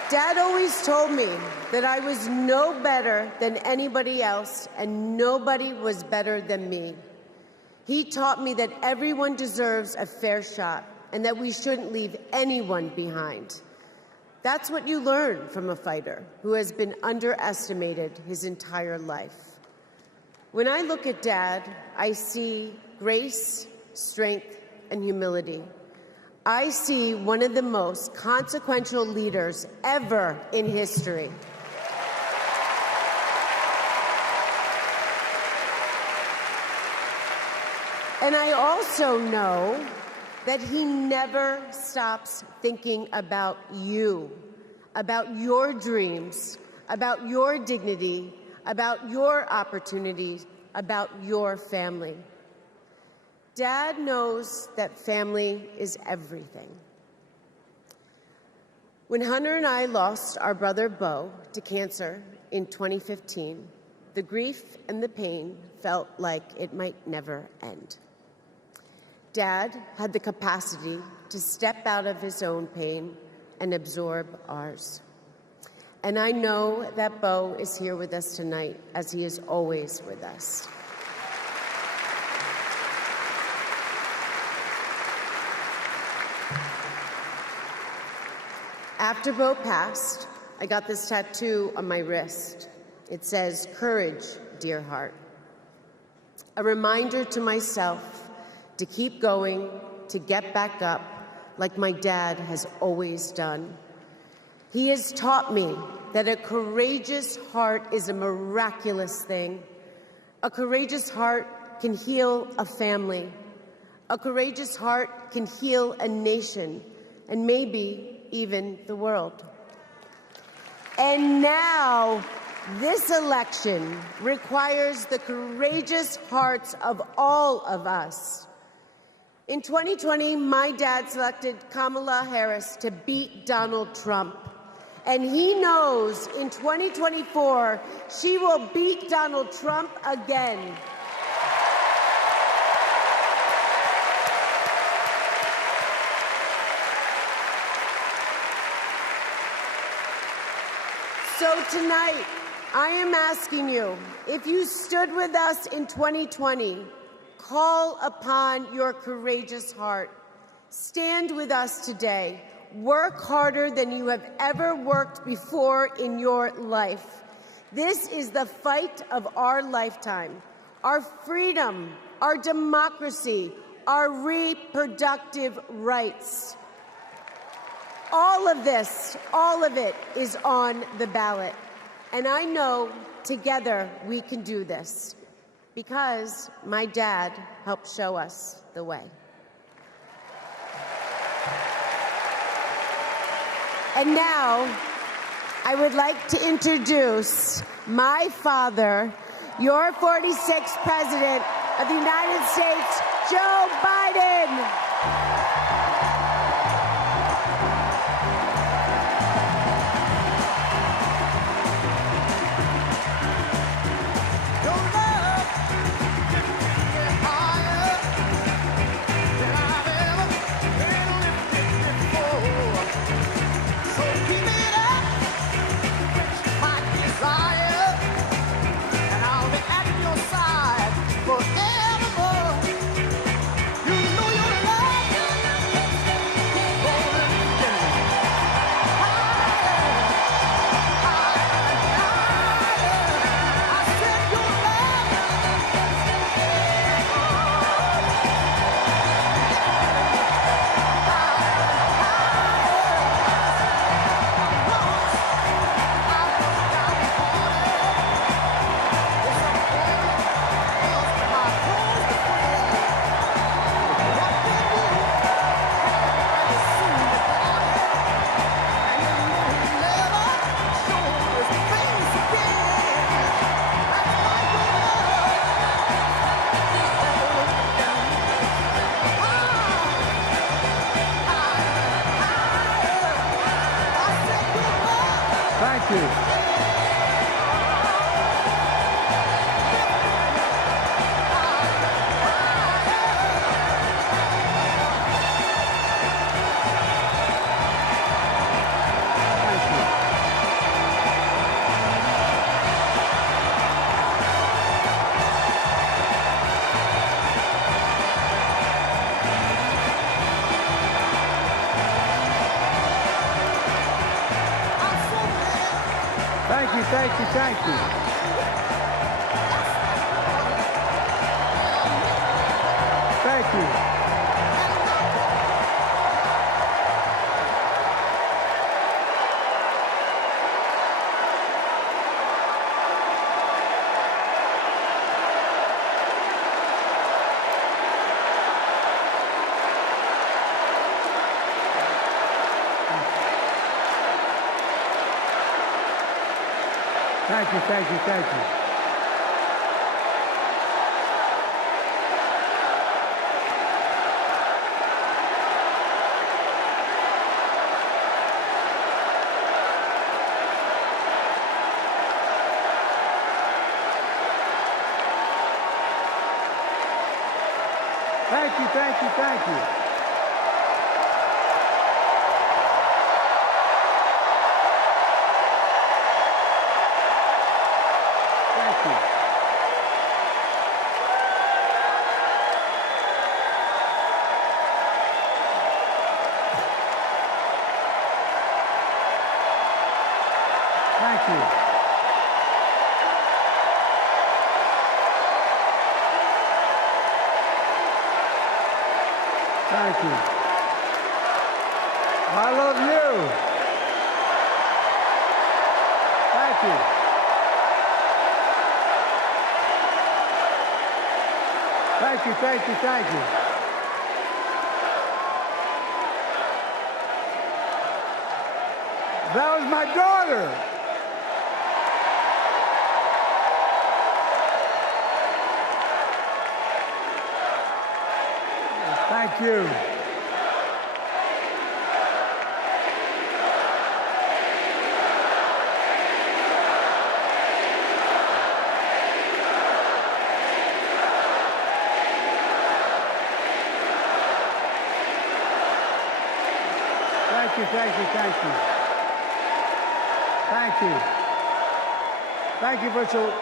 Dad always told me that I was no better than anybody else and nobody was better than me. He taught me that everyone deserves a fair shot and that we shouldn't leave anyone behind. That's what you learn from a fighter who has been underestimated his entire life. When I look at Dad, I see grace, strength, and humility. I see one of the most consequential leaders ever in history. And I also know that he never stops thinking about you, about your dreams, about your dignity, about your opportunities, about your family. Dad knows that family is everything. When Hunter and I lost our brother Bo to cancer in 2015, the grief and the pain felt like it might never end. Dad had the capacity to step out of his own pain and absorb ours. And I know that Bo is here with us tonight, as he is always with us. After Bo passed, I got this tattoo on my wrist. It says, "Courage, dear heart." A reminder to myself to keep going, to get back up, like my dad has always done. He has taught me that a courageous heart is a miraculous thing. A courageous heart can heal a family. A courageous heart can heal a nation, and maybe even the world. And now, this election requires the courageous hearts of all of us. In 2020, my dad selected Kamala Harris to beat Donald Trump. And he knows in 2024, she will beat Donald Trump again. So tonight, I am asking you, if you stood with us in 2020, call upon your courageous heart. Stand with us today. Work harder than you have ever worked before in your life. This is the fight of our lifetime. Our freedom, our democracy, our reproductive rights. All of this, all of it is on the ballot. And I know together we can do this because my dad helped show us the way. And now I would like to introduce my father, your 46th President of the United States, Joe Biden. Thank you. Thank you. Thank you, thank you, thank you. Thank you, thank you, thank you. you. Thank you. I love you. Thank you. Thank you, thank you, thank you. That was my daughter. Thank you. Thank you, thank you, thank you. Thank you. Thank you for so.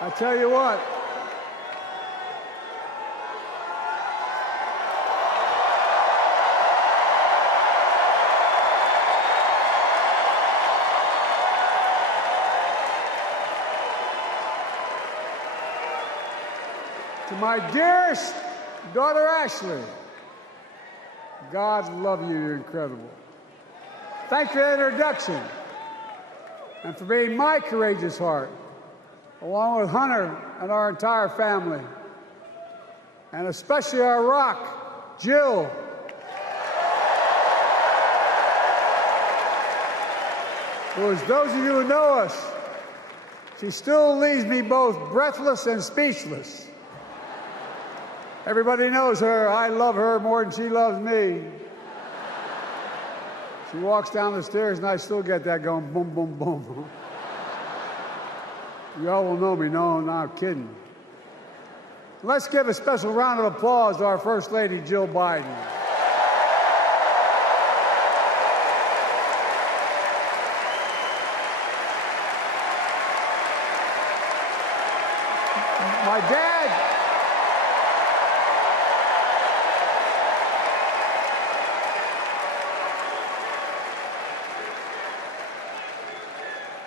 I tell you what. To my dearest daughter Ashley, God love you, you're incredible. Thank you for that introduction and for being my courageous heart, along with Hunter and our entire family, and especially our rock, Jill. Who, as those of you who know us, she still leaves me both breathless and speechless. Everybody knows her. I love her more than she loves me. She walks down the stairs and I still get that going boom, boom, boom. You all will know me. No, I'm not kidding. Let's give a special round of applause to our First Lady, Jill Biden.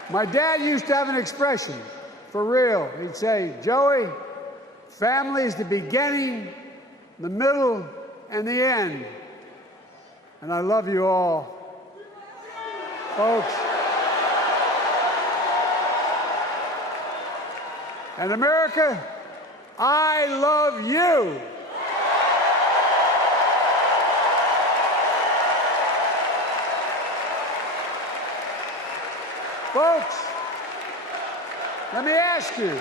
My dad used to have an expression, for real. He'd say, Joey, family is the beginning, the middle, and the end. And I love you all. Folks. And America, I love you. Folks, let me ask you.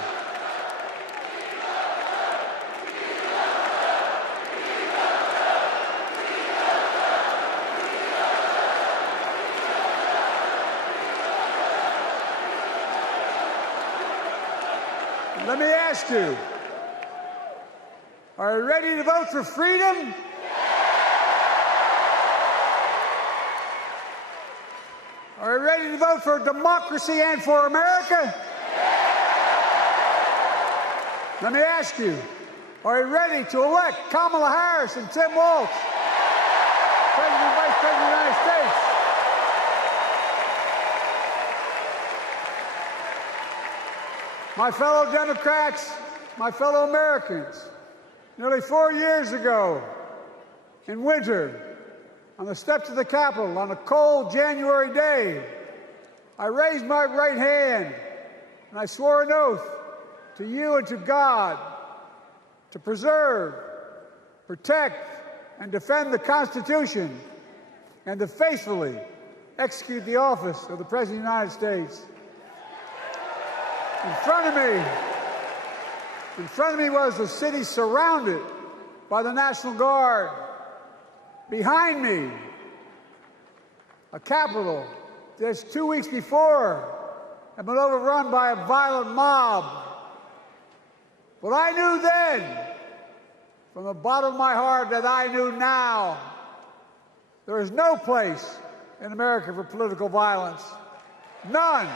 Let me ask you. Are you ready to vote for freedom? Are you ready to vote for democracy and for America? Let me ask you, are you ready to elect Kamala Harris and Tim Walz, President and Vice President of the United States? My fellow Democrats, my fellow Americans, nearly 4 years ago, in winter, on the steps of the Capitol on a cold January day, I raised my right hand and I swore an oath to you and to God to preserve, protect, and defend the Constitution and to faithfully execute the office of the President of the United States. In front of me was a city surrounded by the National Guard. Behind me, a Capitol just 2 weeks before had been overrun by a violent mob. But I knew then, from the bottom of my heart, that I knew now, there is no place in America for political violence. None.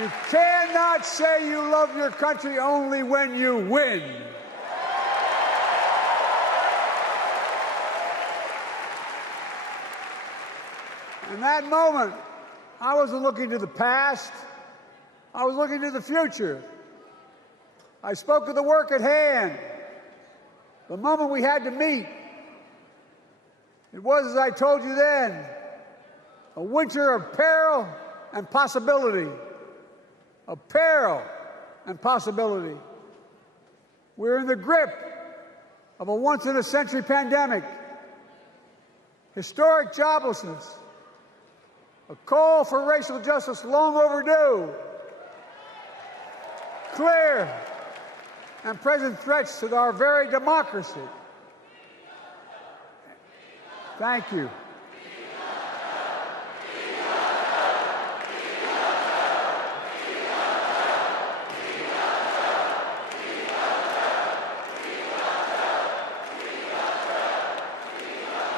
You cannot say you love your country only when you win. In that moment, I wasn't looking to the past. I was looking to the future. I spoke of the work at hand, the moment we had to meet. It was, as I told you then, a winter of peril and possibility. Of peril and possibility. We're in the grip of a once-in-a-century pandemic, historic joblessness, a call for racial justice long overdue, clear and present threats to our very democracy. Thank you.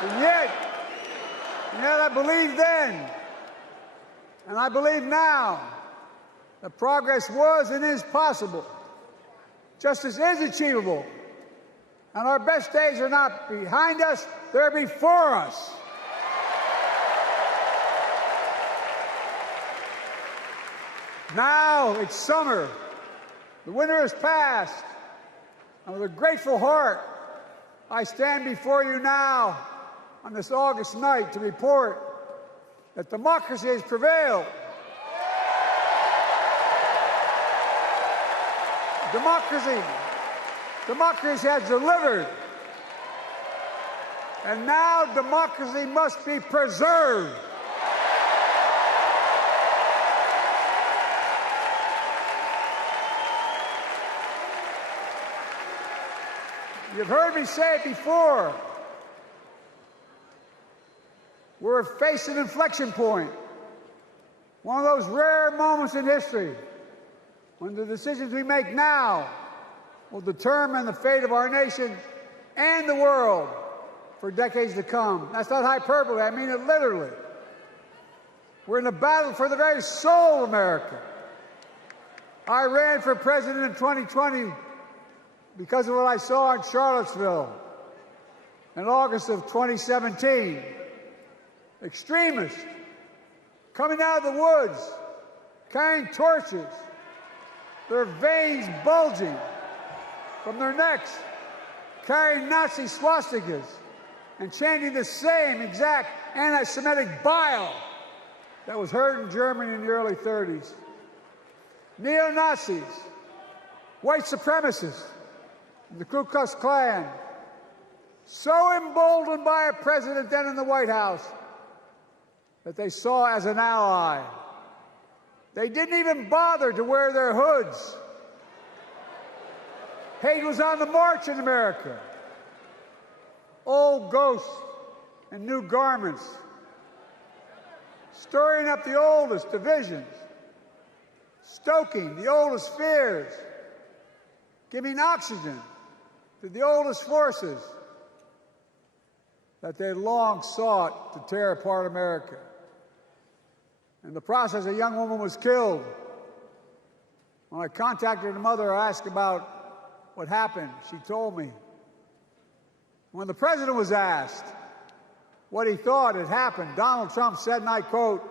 And yet I believed then, and I believe now, that progress was and is possible. Justice is achievable, and our best days are not behind us, they're before us. Now it's summer. The winter has passed, and with a grateful heart, I stand before you now on this August night to report that democracy has prevailed. Democracy has delivered. And now democracy must be preserved. You've heard me say it before. We're facing an inflection point. One of those rare moments in history when the decisions we make now will determine the fate of our nation and the world for decades to come. That's not hyperbole, I mean it literally. We're in a battle for the very soul of America. I ran for president in 2020 because of what I saw in Charlottesville in August of 2017. Extremists coming out of the woods, carrying torches, their veins bulging from their necks, carrying Nazi swastikas, and chanting the same exact anti-Semitic bile that was heard in Germany in the early 30s. Neo-Nazis, white supremacists, the Ku Klux Klan, so emboldened by a president then in the White House that they saw as an ally. They didn't even bother to wear their hoods. Hate was on the march in America. Old ghosts and new garments, stirring up the oldest divisions, stoking the oldest fears, giving oxygen to the oldest forces that they long sought to tear apart America. In the process, a young woman was killed. When I contacted her mother, I asked about what happened. She told me. When the president was asked what he thought had happened, Donald Trump said, and I quote,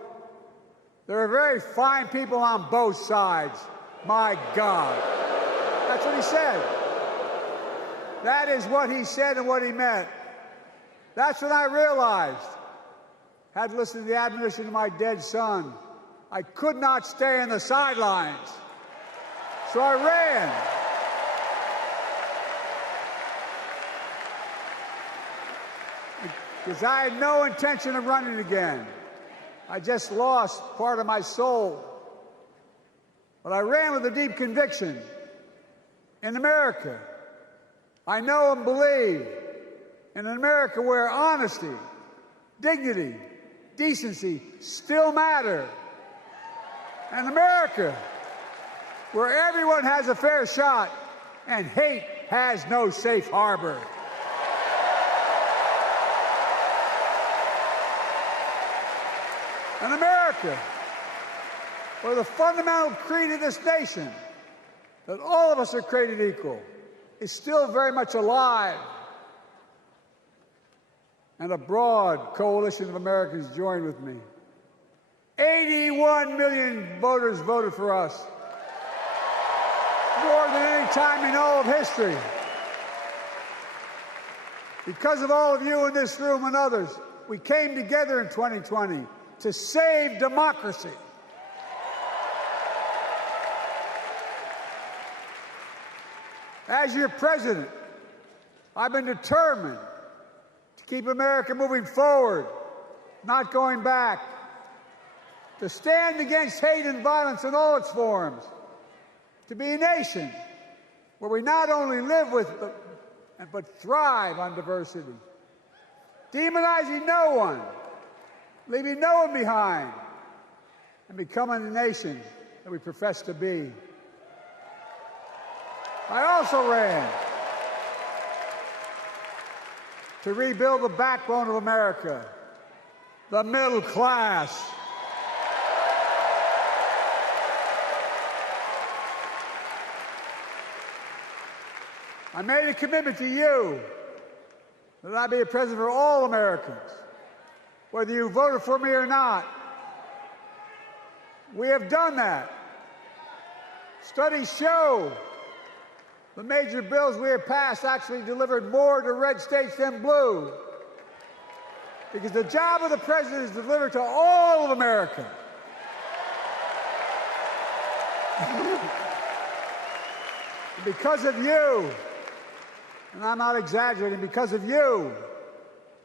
"There are very fine people on both sides. My God." That's what he said. That is what he said and what he meant. That's when I realized, had listened to the admonition of my dead son, I could not stay in the sidelines. So I ran. Because I had no intention of running again. I just lost part of my soul. But I ran with a deep conviction. In America, I know and believe in an America where honesty, dignity, decency still matter. An America where everyone has a fair shot and hate has no safe harbor. An America where the fundamental creed of this nation, that all of us are created equal, is still very much alive. and a broad coalition of Americans joined with me. 81 million voters voted for us, more than any time in all of history. Because of all of you in this room and others, we came together in 2020 to save democracy. As your president, I've been determined to keep America moving forward, not going back, to stand against hate and violence in all its forms, to be a nation where we not only live with but thrive on diversity, demonizing no one, leaving no one behind, and becoming the nation that we profess to be. I also ran to rebuild the backbone of America, the middle class. I made a commitment to you that I be a president for all Americans, whether you voted for me or not. We have done that. Studies show the major bills we have passed actually delivered more to red states than blue, because the job of the president is to deliver to all of America. Because of you, and I'm not exaggerating, because of you,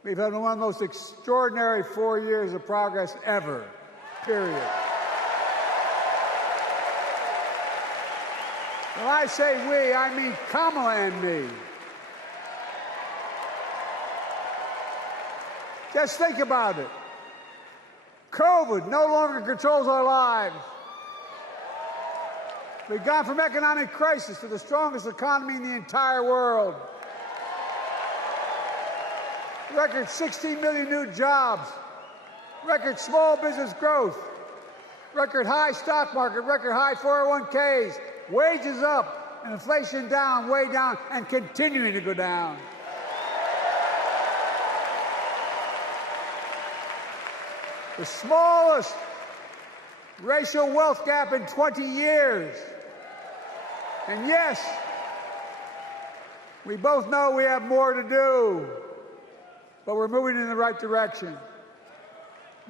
we've had one of the most extraordinary 4 years of progress ever, period. When I say we, I mean Kamala and me. Just think about it. COVID no longer controls our lives. We've gone from economic crisis to the strongest economy in the entire world. Record 16 million new jobs. Record small business growth. Record high stock market. Record high 401ks. Wages up and inflation down, way down, and continuing to go down. The smallest racial wealth gap in 20 years. And yes, we both know we have more to do, but we're moving in the right direction.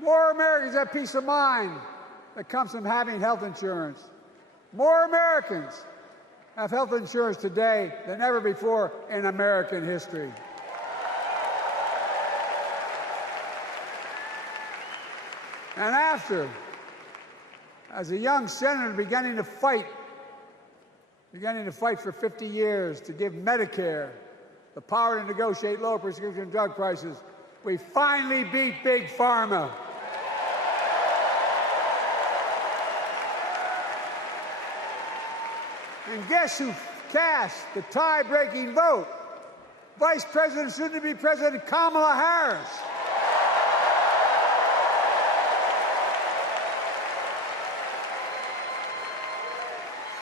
More Americans have peace of mind that comes from having health insurance. More Americans have health insurance today than ever before in American history. And after, as a young senator beginning to fight for 50 years to give Medicare the power to negotiate low prescription drug prices, we finally beat Big Pharma. And guess who cast the tie-breaking vote? Vice President, soon-to-be President Kamala Harris.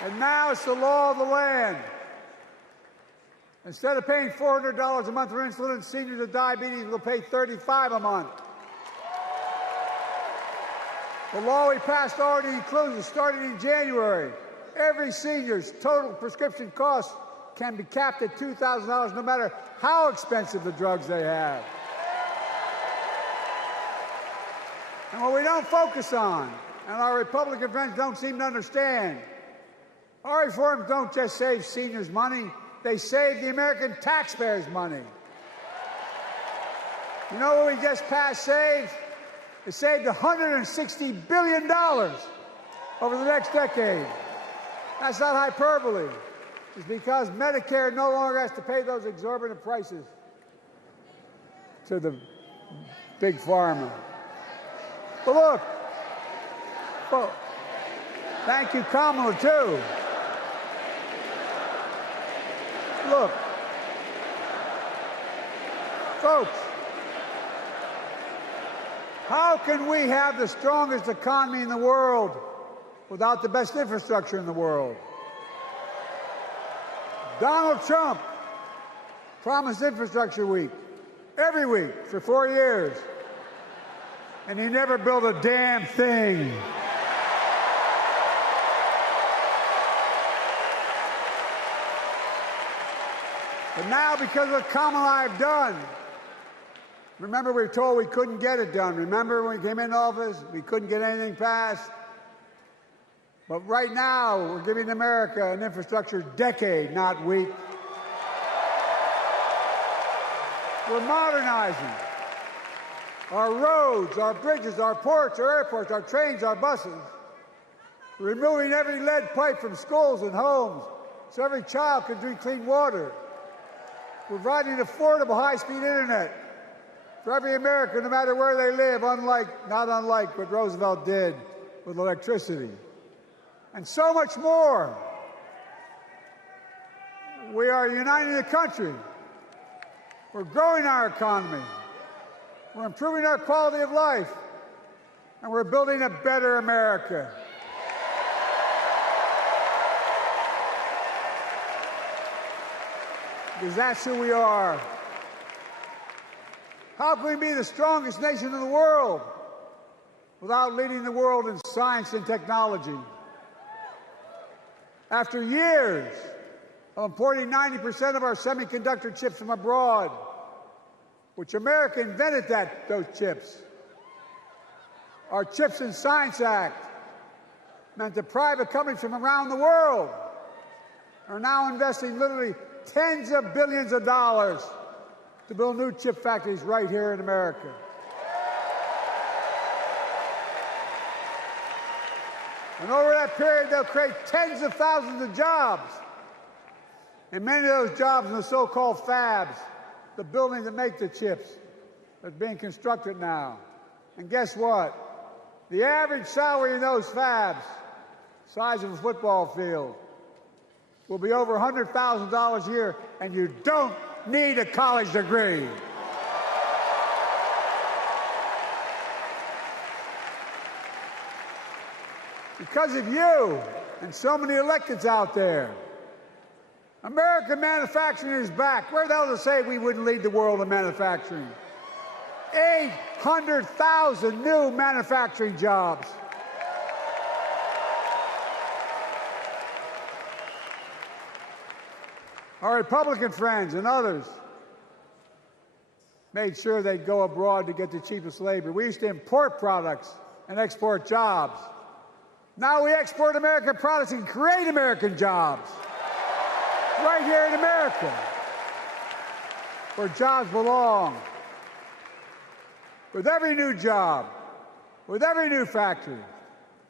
And now it's the law of the land. Instead of paying $400 a month for insulin, seniors with diabetes will pay $35 a month. The law we passed already includes, starting in January, every senior's total prescription cost can be capped at $2,000 no matter how expensive the drugs they have. And what we don't focus on, and our Republican friends don't seem to understand, our reforms don't just save seniors money, they save the American taxpayers money. You know what we just passed saved? It saved $160 billion over the next decade. That's not hyperbole. It's because Medicare no longer has to pay those exorbitant prices to the Big Pharma. But look, thank you, Kamala, too. Look, folks, how can we have the strongest economy in the world without the best infrastructure in the world? Donald Trump promised Infrastructure Week. every week for 4 years. And he never built a damn thing. But now, because of what Kamala and I have done, remember we were told we couldn't get it done. Remember when we came into office, we couldn't get anything passed? But right now, we're giving America an infrastructure decade, not week. We're modernizing our roads, our bridges, our ports, our airports, our trains, our buses. We're removing every lead pipe from schools and homes so every child can drink clean water. We're providing affordable high-speed internet for every American, no matter where they live, not unlike what Roosevelt did with electricity. And so much more. We are uniting the country. We're growing our economy. We're improving our quality of life. And we're building a better America. Because that's who we are. How can we be the strongest nation in the world without leading the world in science and technology? After years of importing 90% of our semiconductor chips from abroad, which America invented those chips, our Chips and Science Act meant that private companies from around the world are now investing literally tens of billions of dollars to build new chip factories right here in America. And over that period, they'll create tens of thousands of jobs. And many of those jobs in the so-called fabs, the buildings that make the chips, that's being constructed now. And guess what? The average salary in those fabs, size of a football field, will be over $100,000 a year, and you don't need a college degree. Because of you and so many electeds out there, American manufacturing is back. Where the hell does it say we wouldn't lead the world in manufacturing? 800,000 new manufacturing jobs. Our Republican friends and others made sure they'd go abroad to get the cheapest labor. We used to import products and export jobs. Now we export American products and create American jobs right here in America, where jobs belong. With every new job, with every new factory,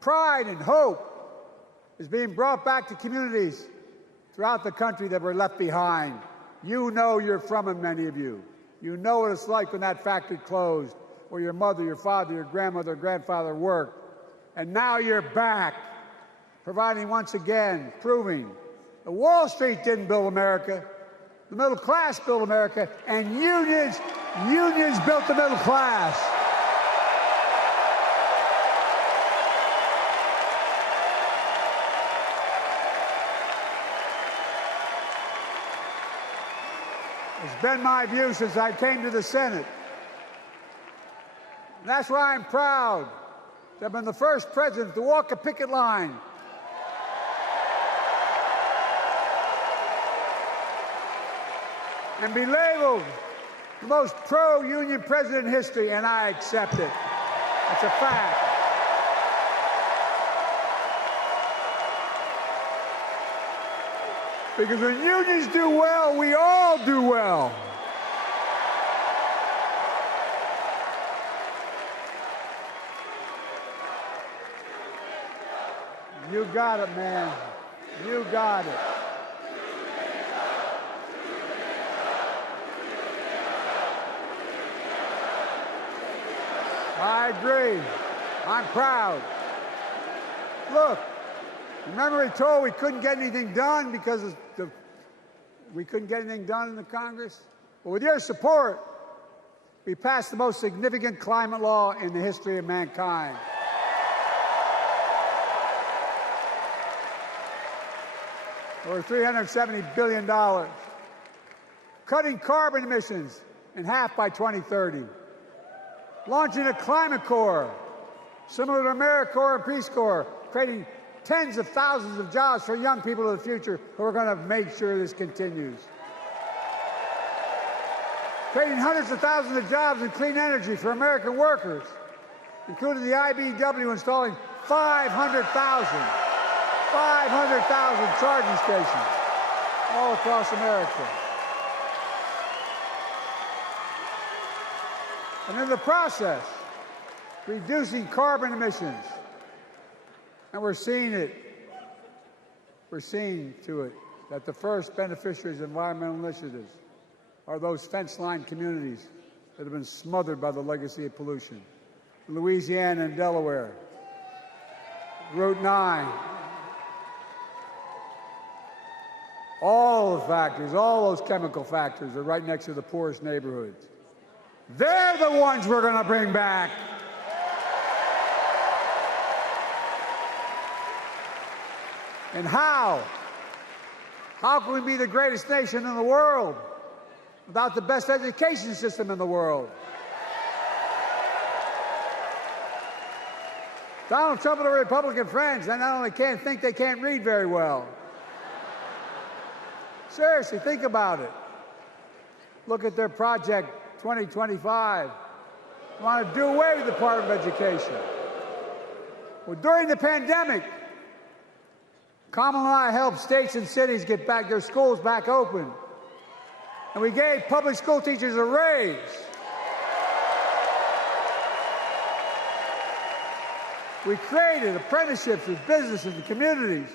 pride and hope is being brought back to communities throughout the country that were left behind. You know you're from them, many of you. You know what it's like when that factory closed, where your mother, your father, your grandmother, grandfather worked. And now you're back, providing once again, proving that Wall Street didn't build America, the middle class built America, and unions built the middle class. It's been my view since I came to the Senate. And that's why I'm proud to have been the first president to walk a picket line and be labeled the most pro-union president in history, and I accept it. That's a fact. Because when unions do well, we all do well. You got it, man. You got it. I agree. I'm proud. Look, remember we told we couldn't get anything done because we couldn't get anything done in the Congress? Well, with your support, we passed the most significant climate law in the history of mankind. Over $370 billion. Cutting carbon emissions in half by 2030. Launching a climate corps, similar to AmeriCorps and Peace Corps, creating tens of thousands of jobs for young people of the future who are going to make sure this continues. Creating hundreds of thousands of jobs in clean energy for American workers, including the IBEW installing 500,000 charging stations all across America. And in the process, reducing carbon emissions. And we're seeing it. We're seeing to it that the first beneficiaries of environmental initiatives are those fence-lined communities that have been smothered by the legacy of pollution. Louisiana and Delaware, Route 9, all the factories, all those chemical factories are right next to the poorest neighborhoods. They're the ones we're going to bring back. And how? How can we be the greatest nation in the world without the best education system in the world? Donald Trump and the Republican friends, they not only can't think, they can't read very well. Seriously, think about it. Look at their Project 2025. They want to do away with the Department of Education. Well, during the pandemic, Kamala and I helped states and cities get back their schools back open. And we gave public school teachers a raise. We created apprenticeships with businesses and communities,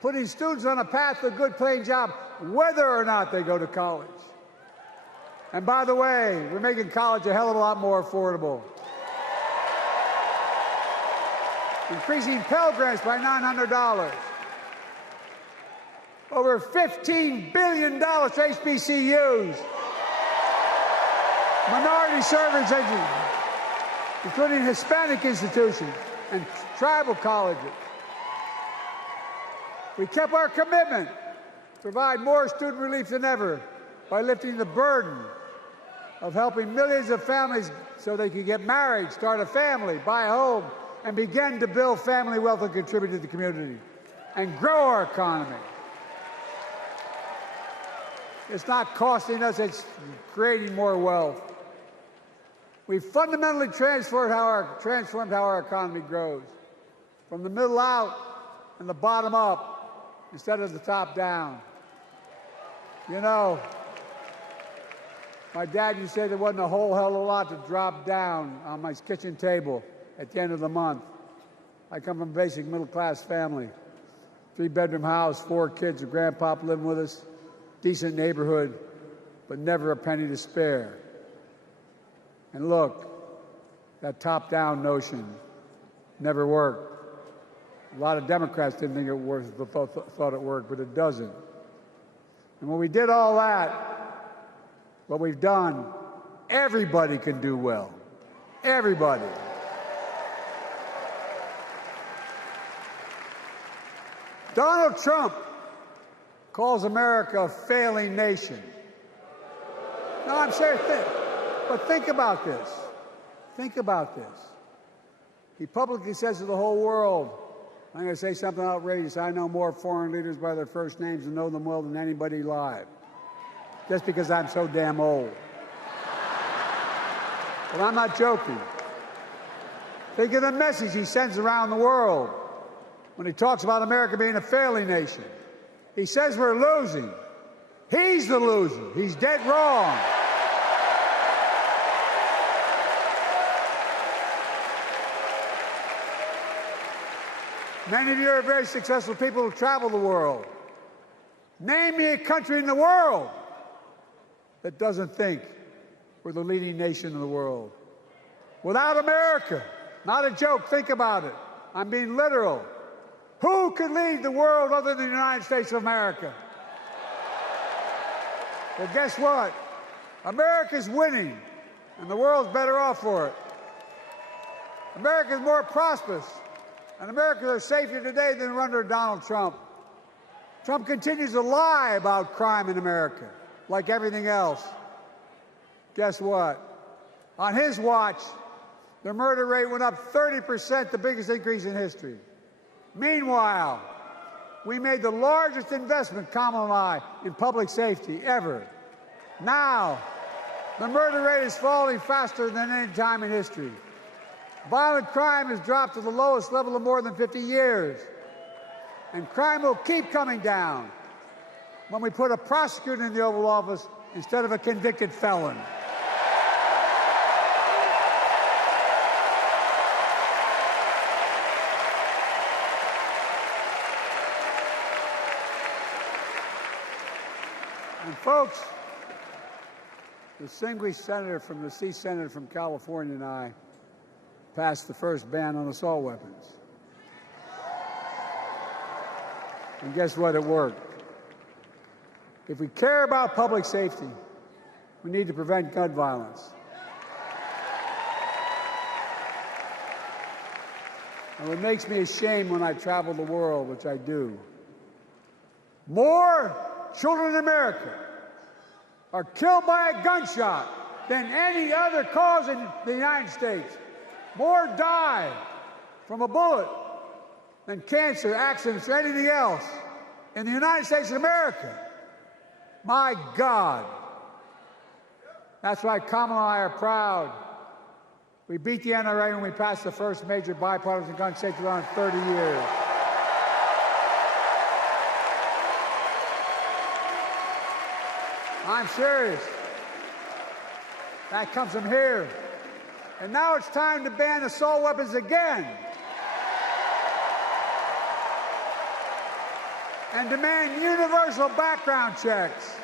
putting students on a path to a good paying job, whether or not they go to college. And by the way, we're making college a hell of a lot more affordable. Increasing Pell Grants by $900. Over $15 billion to HBCUs. Minority service education, including Hispanic institutions and tribal colleges. We kept our commitment to provide more student relief than ever by lifting the burden of helping millions of families so they could get married, start a family, buy a home, and begin to build family wealth and contribute to the community and grow our economy. It's not costing us, it's creating more wealth. We fundamentally transformed how our economy grows, from the middle out and the bottom up instead of the top down. You know, my dad used to say there wasn't a whole hell of a lot to drop down on my kitchen table at the end of the month. I come from a basic middle-class family, 3-bedroom house, 4 kids, a grandpop living with us, decent neighborhood, but never a penny to spare. And look, that top-down notion never worked. A lot of Democrats didn't think it worked, thought it worked, but it doesn't. And when we did all that, what we've done, everybody can do well. Everybody. Donald Trump calls America a failing nation. No, I'm serious. But think about this. Think about this. He publicly says to the whole world, I'm going to say something outrageous. I know more foreign leaders by their first names and know them well than anybody alive. Just because I'm so damn old. But I'm not joking. Think of the message he sends around the world when he talks about America being a failing nation. He says we're losing. He's the loser. He's dead wrong. Many of you are very successful people who travel the world. Name me a country in the world that doesn't think we're the leading nation in the world. Without America, not a joke, think about it. I'm being literal. Who could lead the world other than the United States of America? Well, guess what? America's winning, and the world's better off for it. America's more prosperous, and Americans are safer today than were under Donald Trump. Trump continues to lie about crime in America, like everything else. Guess what? On his watch, the murder rate went up 30%, the biggest increase in history. Meanwhile, we made the largest investment, Kamala and I, in public safety ever. Now, the murder rate is falling faster than any time in history. Violent crime has dropped to the lowest level of more than 50 years. And crime will keep coming down when we put a prosecutor in the Oval Office instead of a convicted felon. And folks, the distinguished senator from the C Senate from California and I passed the first ban on assault weapons. And guess what? It worked. If we care about public safety, we need to prevent gun violence. And it makes me ashamed when I travel the world, which I do. More children in America are killed by a gunshot than any other cause in the United States. More die from a bullet than cancer, accidents, or anything else in the United States of America. My God. That's why Kamala and I are proud. We beat the NRA when we passed the first major bipartisan gun safety law in 30 years. I'm serious. That comes from here. And now it's time to ban assault weapons again. And demand universal background checks.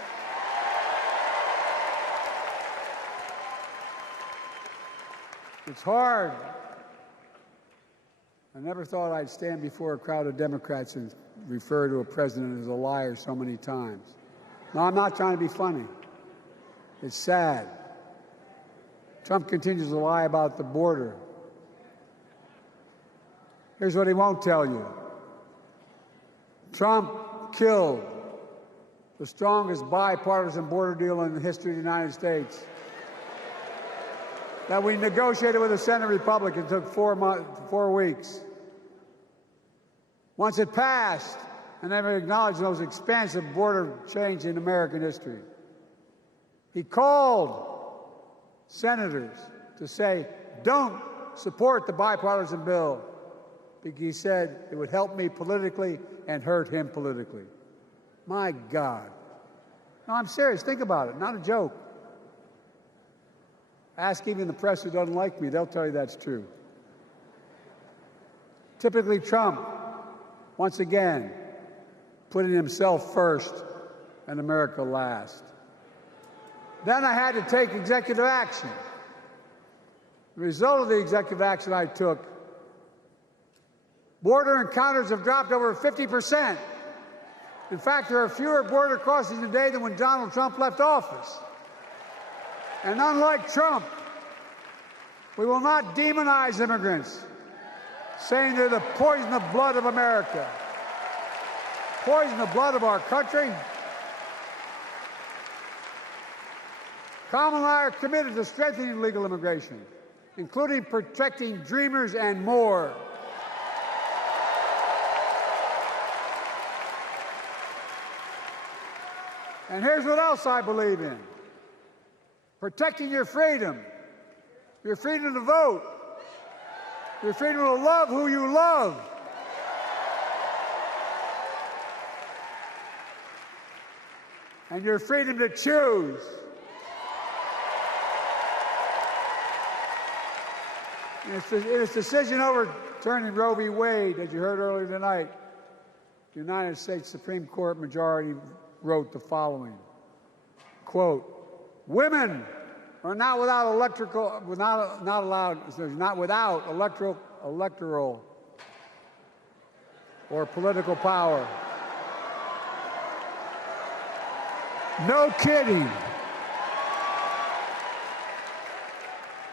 It's hard. I never thought I'd stand before a crowd of Democrats and refer to a president as a liar so many times. No, I'm not trying to be funny. It's sad. Trump continues to lie about the border. Here's what he won't tell you. Trump killed the strongest bipartisan border deal in the history of the United States that we negotiated with a Senate Republican. It took 4 weeks. Once it passed, and never acknowledged the most expansive border change in American history. He called senators to say, don't support the bipartisan bill, because he said it would help me politically and hurt him politically. My God. No, I'm serious. Think about it. Not a joke. Ask even the press who doesn't like me. They'll tell you that's true. Typically Trump, once again, putting himself first and America last. Then I had to take executive action. The result of the executive action I took, border encounters have dropped over 50%. In fact, there are fewer border crossings today than when Donald Trump left office. And unlike Trump, we will not demonize immigrants, saying they're the poison of blood of America. Poison the blood of our country. Kamala and I are committed to strengthening legal immigration, including protecting dreamers and more. And here's what else I believe in. Protecting your freedom to vote, your freedom to love who you love. And your freedom to choose. In its decision overturning Roe v. Wade, as you heard earlier tonight, the United States Supreme Court majority wrote the following, quote, women are not without electoral or political power. No kidding.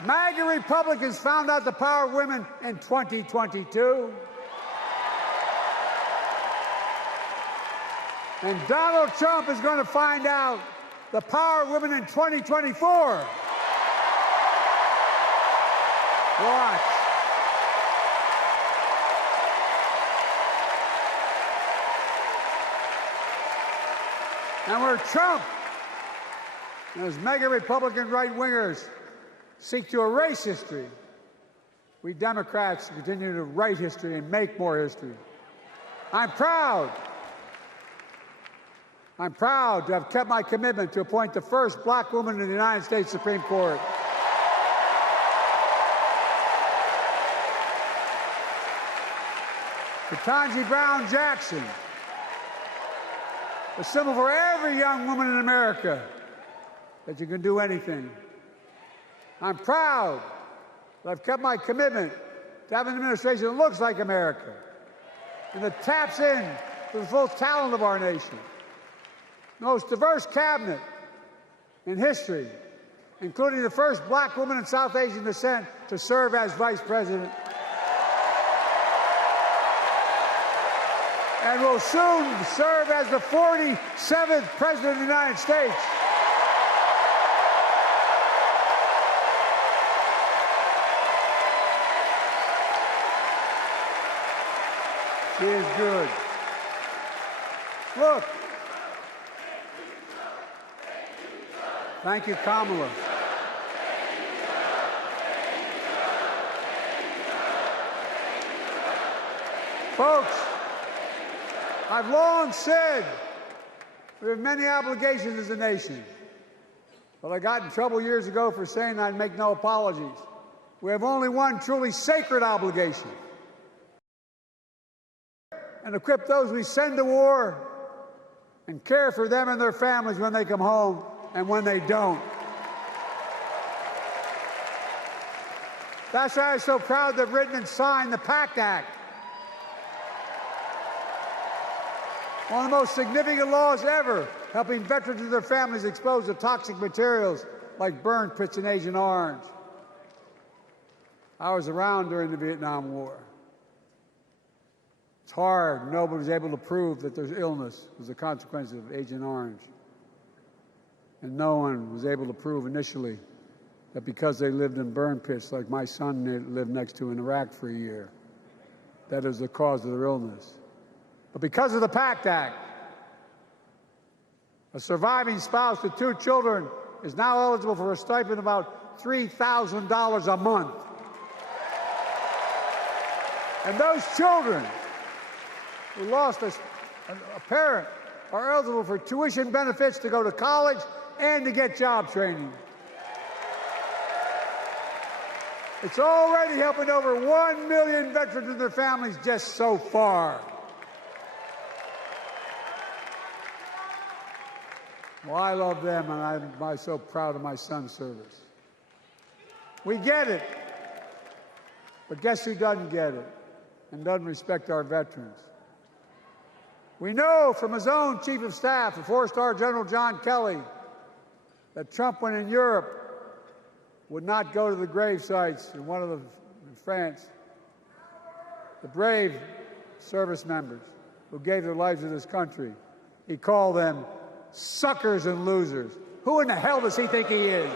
MAGA Republicans found out the power of women in 2022. And Donald Trump is going to find out the power of women in 2024. Watch. And where Trump and his mega Republican right-wingers seek to erase history, we Democrats continue to write history and make more history. I'm proud to have kept my commitment to appoint the first black woman in the United States Supreme Court. Ketanji Brown Jackson, a symbol for every young woman in America that you can do anything. I'm proud that I've kept my commitment to have an administration that looks like America and that taps in to the full talent of our nation. The most diverse cabinet in history, including the first black woman in South Asian descent to serve as vice president. And will soon serve as the 47th president of the United States. She is good. Look. Thank you, Kamala. Folks, I've long said we have many obligations as a nation, but I got in trouble years ago for saying I'd make no apologies. We have only one truly sacred obligation: and equip those we send to war and care for them and their families when they come home and when they don't. That's why I'm so proud to have written and signed the PACT Act, one of the most significant laws ever, helping veterans and their families exposed to toxic materials like burn pits in Agent Orange. I was around during the Vietnam War. It's hard. Nobody was able to prove that there's illness as a consequence of Agent Orange. And no one was able to prove initially that because they lived in burn pits like my son lived next to in Iraq for a year, that is the cause of their illness. But because of the PACT Act, a surviving spouse with 2 children is now eligible for a stipend of about $3,000 a month. And those children who lost a parent are eligible for tuition benefits to go to college and to get job training. It's already helping over 1 million veterans and their families just so far. Well, I love them, and I'm so proud of my son's service. We get it. But guess who doesn't get it and doesn't respect our veterans? We know from his own chief of staff, the 4-star General John Kelly, that Trump, when in Europe, would not go to the grave sites in France. The brave service members who gave their lives to this country. He called them suckers and losers. Who in the hell does he think he is?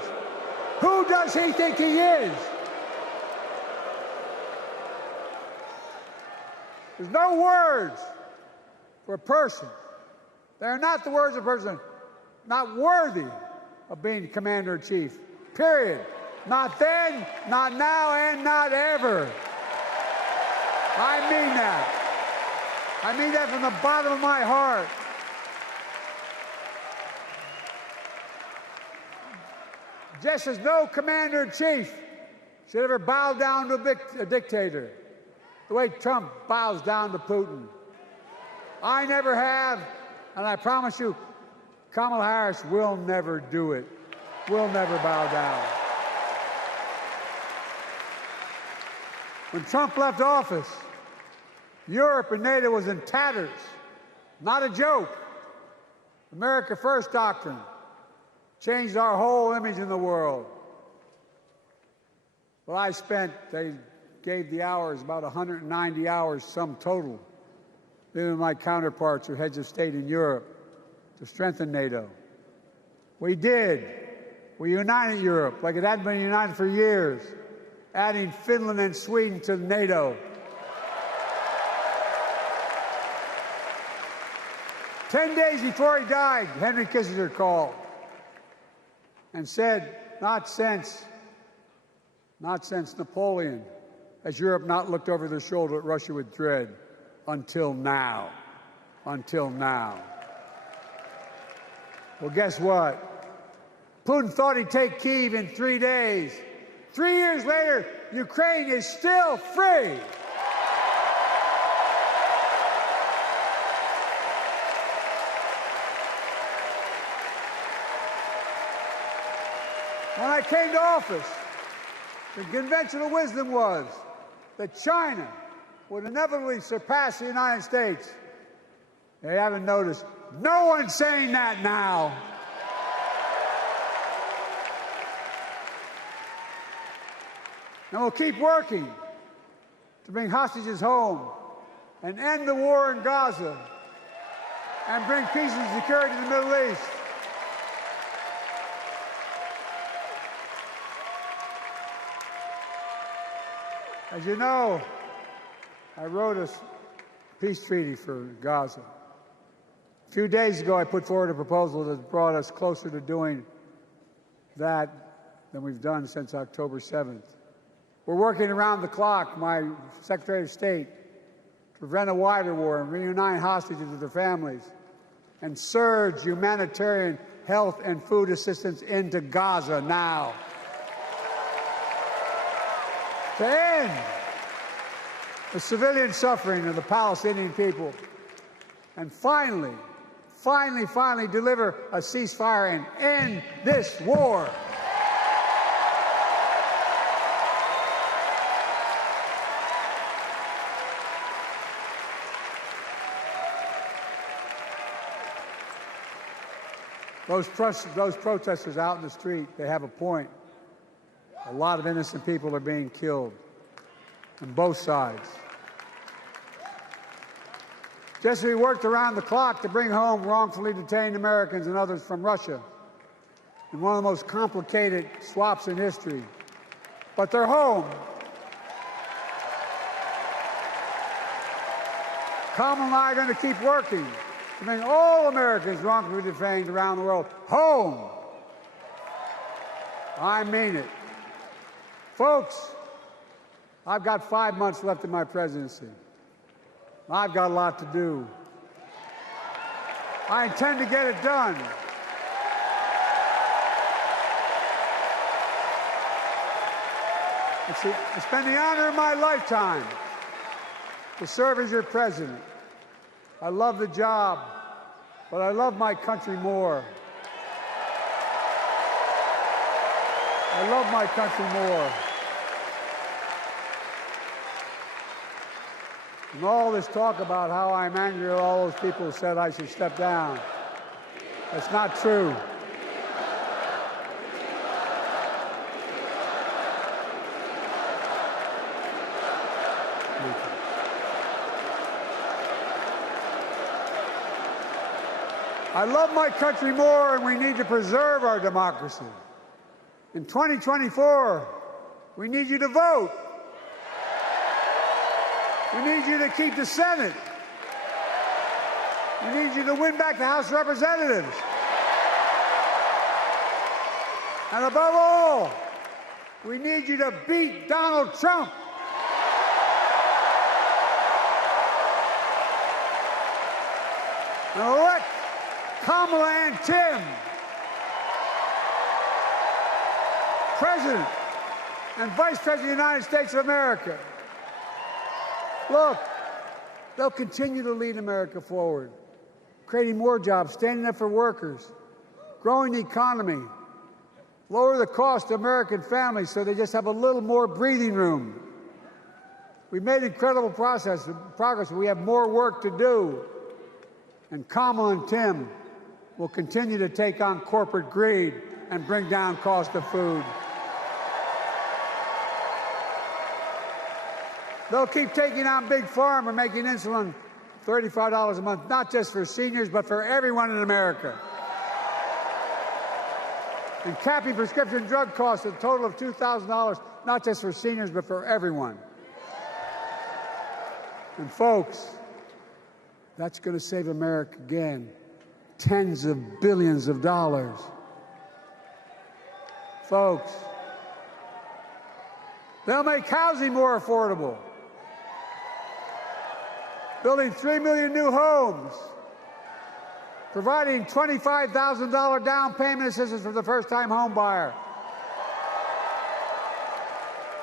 Who does he think he is? There's no words for a person. They are not the words of a person not worthy of being commander-in-chief. Period. Not then, not now, and not ever. I mean that. I mean that from the bottom of my heart. Just as no commander-in-chief should ever bow down to a dictator, the way Trump bows down to Putin. I never have, and I promise you, Kamala Harris will never do it. Will never bow down. When Trump left office, Europe and NATO was in tatters. Not a joke. America First doctrine changed our whole image in the world. Well, they gave the hours, about 190 hours sum total, even my counterparts or heads of state in Europe, to strengthen NATO. We did. We united Europe like it hadn't been united for years. adding Finland and Sweden to NATO. 10 days before he died, Henry Kissinger called and said, not since Napoleon has Europe not looked over their shoulder at Russia with dread, until now. Until now. Well, guess what? Putin thought he'd take Kyiv in 3 days. 3 years later, Ukraine is still free. When I came to office, the conventional wisdom was that China would inevitably surpass the United States. They haven't noticed. No one's saying that now. And we'll keep working to bring hostages home and end the war in Gaza and bring peace and security to the Middle East. As you know, I wrote a peace treaty for Gaza. A few days ago, I put forward a proposal that brought us closer to doing that than we've done since October 7th. We're working around the clock, my Secretary of State, to prevent a wider war and reunite hostages with their families and surge humanitarian health and food assistance into Gaza now. To end the civilian suffering of the Palestinian people, and finally deliver a ceasefire and end this war. Those protesters out in the street, they have a point. A lot of innocent people are being killed on both sides. Just as we worked around the clock to bring home wrongfully detained Americans and others from Russia in one of the most complicated swaps in history, but they're home. Kamala and I are going to keep working to bring all Americans wrongfully detained around the world home. I mean it. Folks, I've got 5 months left in my presidency. I've got a lot to do. I intend to get it done. It's been the honor of my lifetime to serve as your president. I love the job, but I love my country more. I love my country more. And all this talk about how I'm angry at all those people who said I should step down, that's not true. I love my country more, and we need to preserve our democracy. In 2024, we need you to vote. We need you to keep the Senate. We need you to win back the House of Representatives. And above all, we need you to beat Donald Trump. And elect Kamala and Tim President and Vice President of the United States of America. Look, they'll continue to lead America forward, creating more jobs, standing up for workers, growing the economy, lower the cost to American families so they just have a little more breathing room. We've made incredible progress, but we have more work to do. And Kamala and Tim will continue to take on corporate greed and bring down cost of food. They'll keep taking on Big Pharma, making insulin $35 a month, not just for seniors, but for everyone in America. and capping prescription drug costs at a total of $2,000, not just for seniors, but for everyone. And folks, that's going to save America again tens of billions of dollars. Folks, they'll make housing more affordable, building 3 million new homes, providing $25,000 down payment assistance for the first-time home buyer,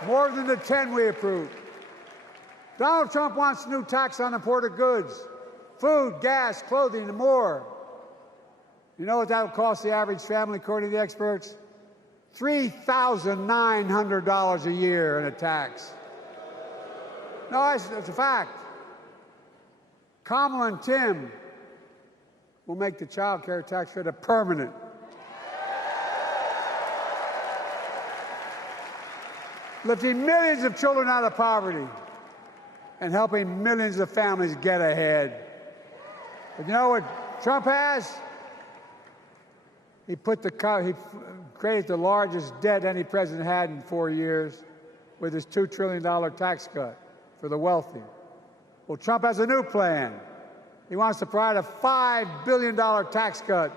more than the 10 we approved. Donald Trump wants a new tax on imported goods, food, gas, clothing, and more. You know what that will cost the average family, according to the experts? $3,900 a year in a tax. No, it's a fact. Kamala and Tim will make the child care tax credit permanent. Lifting millions of children out of poverty and helping millions of families get ahead. But you know what Trump has? He created the largest debt any president had in 4 years with his $2 trillion tax cut for the wealthy. Well, Trump has a new plan. He wants to provide a $5 billion tax cut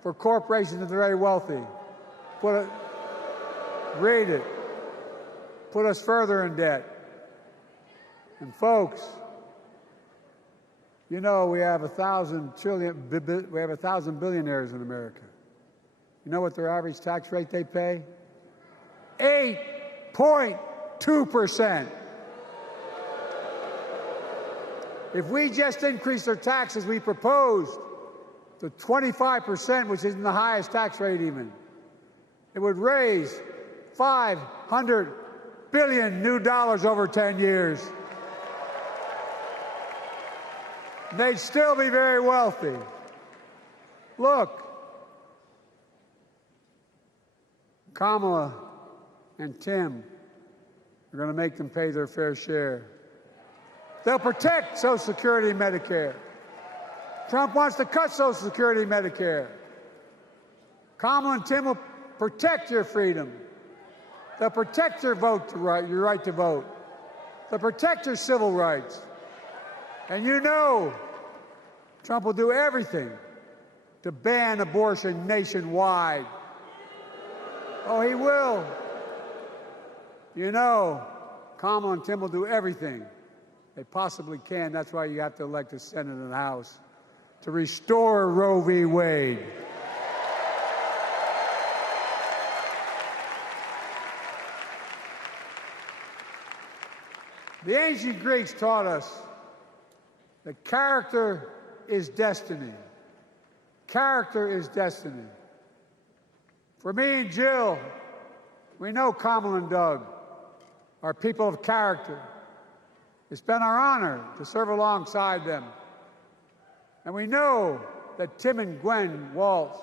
for corporations and the very wealthy. Read it. Put us further in debt. And folks, you know we have 1,000 billionaires in America. You know what their average tax rate they pay? 8.2%. If we just increase their taxes, we proposed to 25%, which isn't the highest tax rate even, it would raise $500 billion new dollars over 10 years. They'd still be very wealthy. Look, Kamala and Tim are going to make them pay their fair share. They'll protect Social Security and Medicare. Trump wants to cut Social Security and Medicare. Kamala and Tim will protect your freedom. They'll protect your your right to vote. They'll protect your civil rights. And you know Trump will do everything to ban abortion nationwide. Oh, he will. You know, Kamala and Tim will do everything they possibly can. That's why you have to elect the Senate and the House to restore Roe v. Wade. The ancient Greeks taught us that character is destiny. Character is destiny. For me and Jill, we know Kamala and Doug are people of character. It's been our honor to serve alongside them. And we know that Tim and Gwen Walz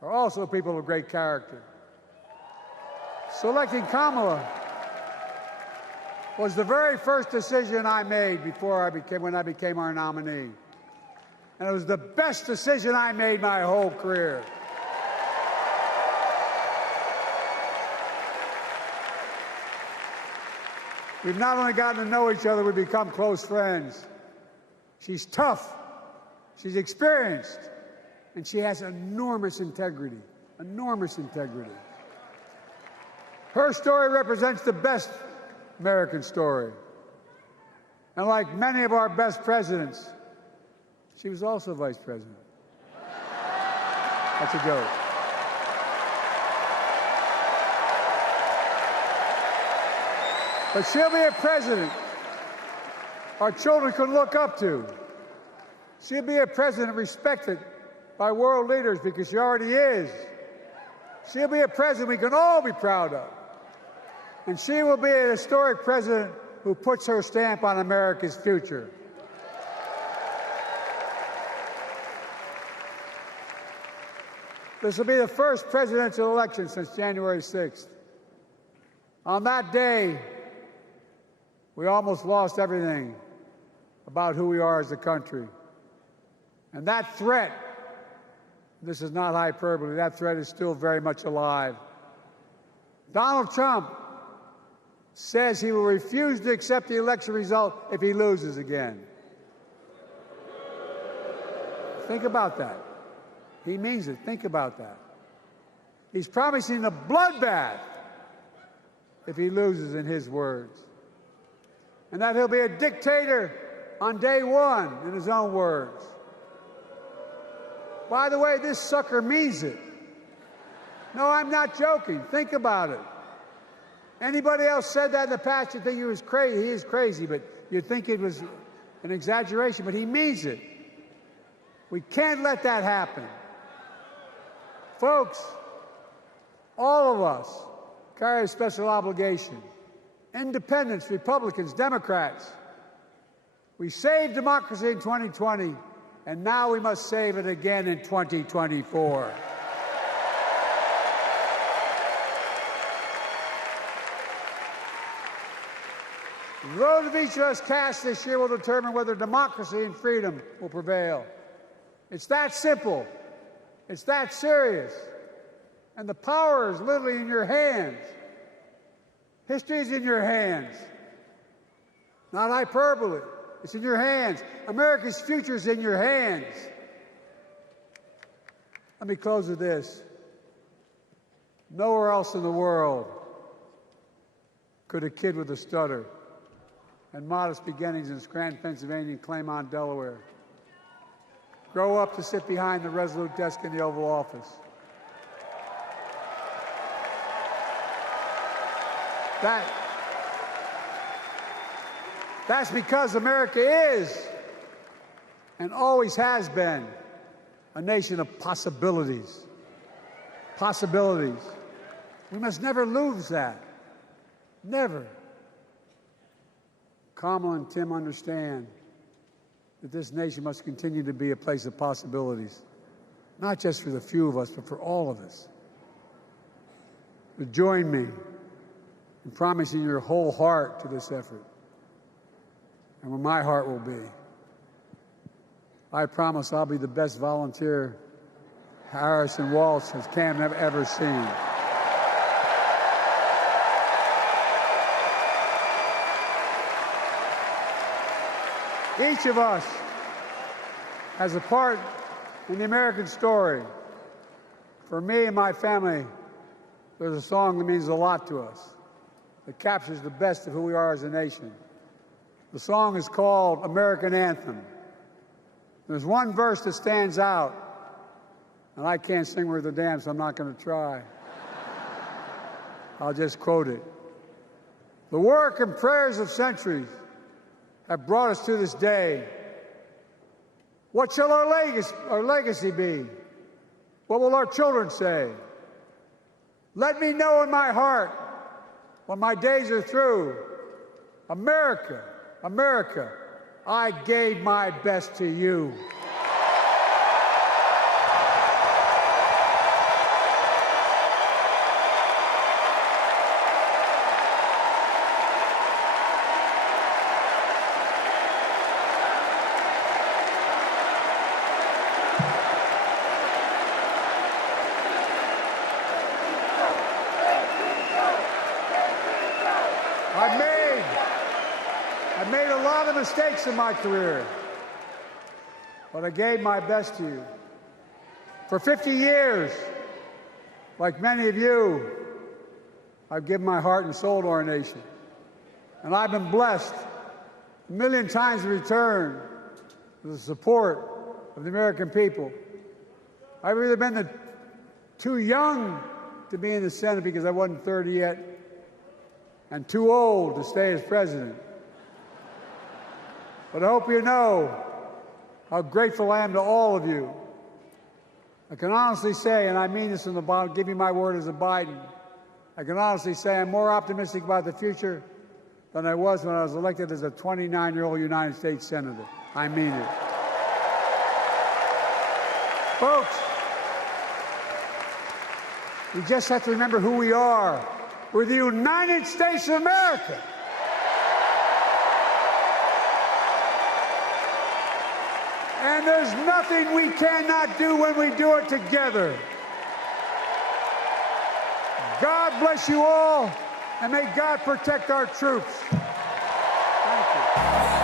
are also people of great character. Selecting Kamala was the very first decision I made when I became our nominee. And it was the best decision I made my whole career. We've not only gotten to know each other, we've become close friends. She's tough, she's experienced, and she has enormous integrity, enormous integrity. Her story represents the best American story. And like many of our best presidents, she was also vice president. That's a joke. But she'll be a president our children can look up to. She'll be a president respected by world leaders because she already is. She'll be a president we can all be proud of. And she will be a historic president who puts her stamp on America's future. This will be the first presidential election since January 6th. On that day, we almost lost everything about who we are as a country. And that threat This is not hyperbole. That threat is still very much alive. Donald Trump says he will refuse to accept the election result if he loses again. Think about that. He means it. Think about that. He's promising a bloodbath if he loses, in his words. And that he'll be a dictator on day one, in his own words. By the way, this sucker means it. No, I'm not joking. Think about it. Anybody else said that in the past, you'd think he was crazy. He is crazy, but you'd think it was an exaggeration, but he means it. We can't let that happen. Folks, all of us carry a special obligation. Independents, Republicans, Democrats. We saved democracy in 2020, and now we must save it again in 2024. The vote of each of us cast this year will determine whether democracy and freedom will prevail. It's that simple. It's that serious. And the power is literally in your hands. History is in your hands. Not hyperbole. It's in your hands. America's future is in your hands. Let me close with this. Nowhere else in the world could a kid with a stutter and modest beginnings in Scranton, Pennsylvania, and Claymont, Delaware, grow up to sit behind the resolute desk in the Oval Office. That's because America is and always has been a nation of possibilities. Possibilities. We must never lose that. Never. Kamala and Tim understand that this nation must continue to be a place of possibilities, not just for the few of us, but for all of us. But join me in promising your whole heart to this effort, and where my heart will be. I promise I'll be the best volunteer Harris and Walz has Cam ever seen. Each of us has a part in the American story. For me and my family, there's a song that means a lot to us. It captures the best of who we are as a nation. The song is called American Anthem. There's one verse that stands out, and I can't sing worth a damn, so I'm not going to try. I'll just quote it. The work and prayers of centuries have brought us to this day. What shall our legacy be? What will our children say? Let me know in my heart, when my days are through, America, America, I gave my best to you. I've made a lot of mistakes in my career, but I gave my best to you. For 50 years, like many of you, I've given my heart and soul to our nation. And I've been blessed a million times in return with the support of the American people. I've either been too young to be in the Senate because I wasn't 30 yet, and too old to stay as president. But I hope you know how grateful I am to all of you. I can honestly say, and I mean this in the bottom, give you my word as a Biden, I can honestly say I'm more optimistic about the future than I was when I was elected as a 29-year-old United States Senator. I mean it. Folks, we just have to remember who we are. We're the United States of America. And there's nothing we cannot do when we do it together. God bless you all, and may God protect our troops. Thank you.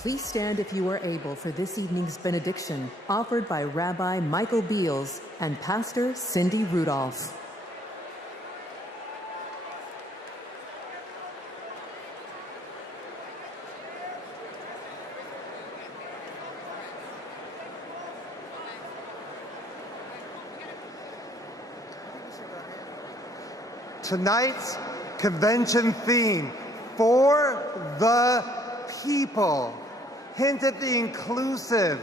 Please stand if you are able for this evening's benediction, offered by Rabbi Michael Beals and Pastor Cindy Rudolph. Tonight's convention theme, for the people. hint at the inclusive,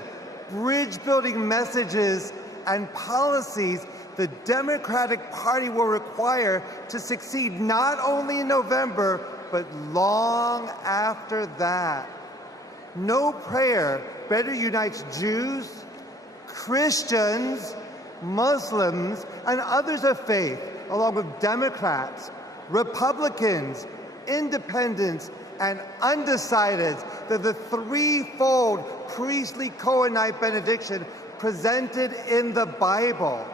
bridge-building messages and policies the Democratic Party will require to succeed not only in November, but long after that. No prayer better unites Jews, Christians, Muslims, and others of faith, along with Democrats, Republicans, Independents, and undecideds, than the threefold priestly Cohenite benediction presented in the Bible.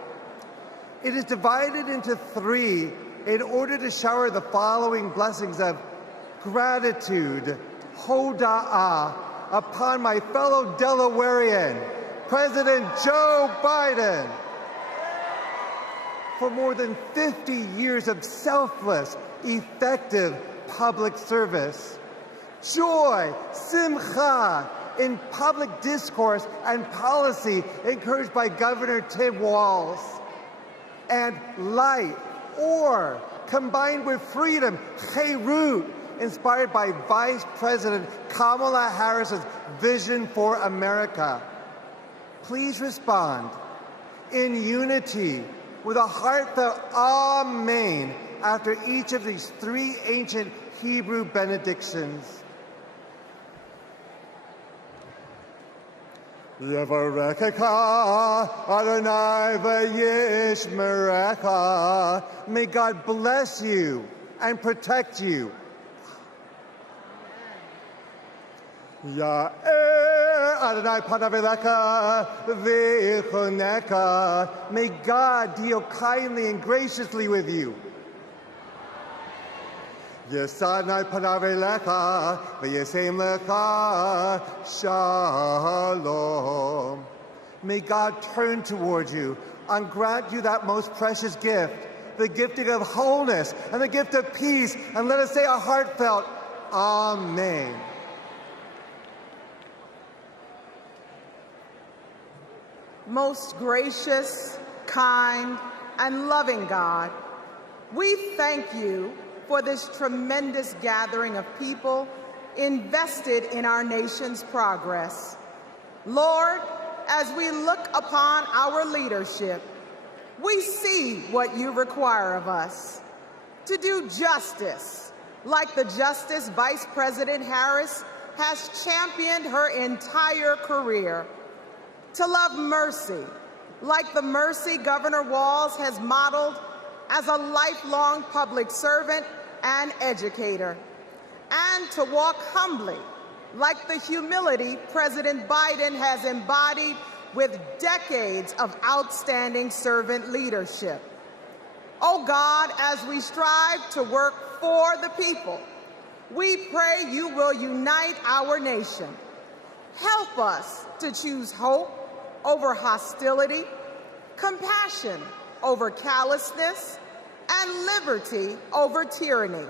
It is divided into three in order to shower the following blessings of gratitude, hoda'ah, upon my fellow Delawarean, President Joe Biden, for more than 50 years of selfless, effective public service. Joy, simcha, in public discourse and policy encouraged by Governor Tim Walz. And light, or, combined with freedom, cherut, inspired by Vice President Kamala Harris's Vision for America. Please respond in unity with a heartfelt Amen after each of these three ancient Hebrew benedictions. Yevarechecha Adonai v'yishmerecha. May God bless you and protect you. Ya'er Adonai panav elecha v'yichunecha. May God deal kindly and graciously with you. Yesadnai panav elecha v'yisem lecha shalom. May God turn towards you and grant you that most precious gift, the gifting of wholeness and the gift of peace. And let us say a heartfelt Amen. Most gracious, kind, and loving God, we thank you for this tremendous gathering of people invested in our nation's progress. Lord, as we look upon our leadership, we see what you require of us: to do justice, like the justice Vice President Harris has championed her entire career; to love mercy, like the mercy Governor Walz has modeled as a lifelong public servant and educator; and to walk humbly, like the humility President Biden has embodied with decades of outstanding servant leadership. Oh God, as we strive to work for the people, we pray you will unite our nation. Help us to choose hope over hostility, compassion over callousness, and liberty over tyranny.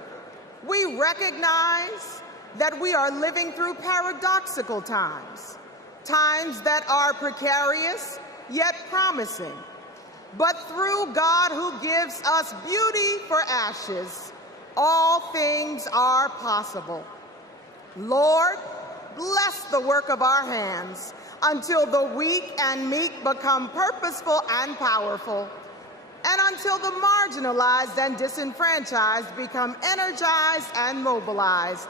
We recognize that we are living through paradoxical times, times that are precarious yet promising. But through God who gives us beauty for ashes, all things are possible. Lord, bless the work of our hands until the weak and meek become purposeful and powerful, and until the marginalized and disenfranchised become energized and mobilized.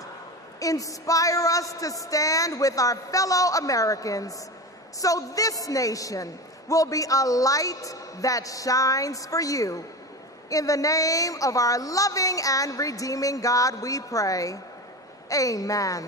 Inspire us to stand with our fellow Americans so this nation will be a light that shines for you. In the name of our loving and redeeming God we pray. Amen.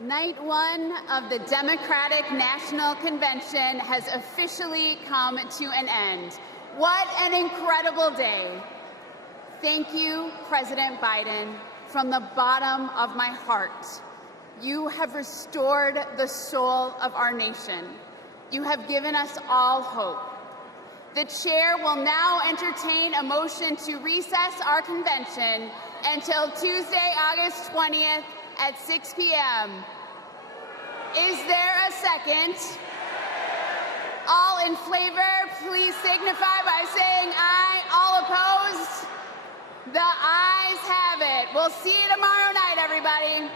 Night one of the Democratic National Convention has officially come to an end. What an incredible day. Thank you, President Biden, from the bottom of my heart. You have restored the soul of our nation. You have given us all hope. The chair will now entertain a motion to recess our convention until Tuesday, August 20th at 6 p.m. Is there a second? All in favor, please signify by saying aye. All opposed? The ayes have it. We'll see you tomorrow night, everybody.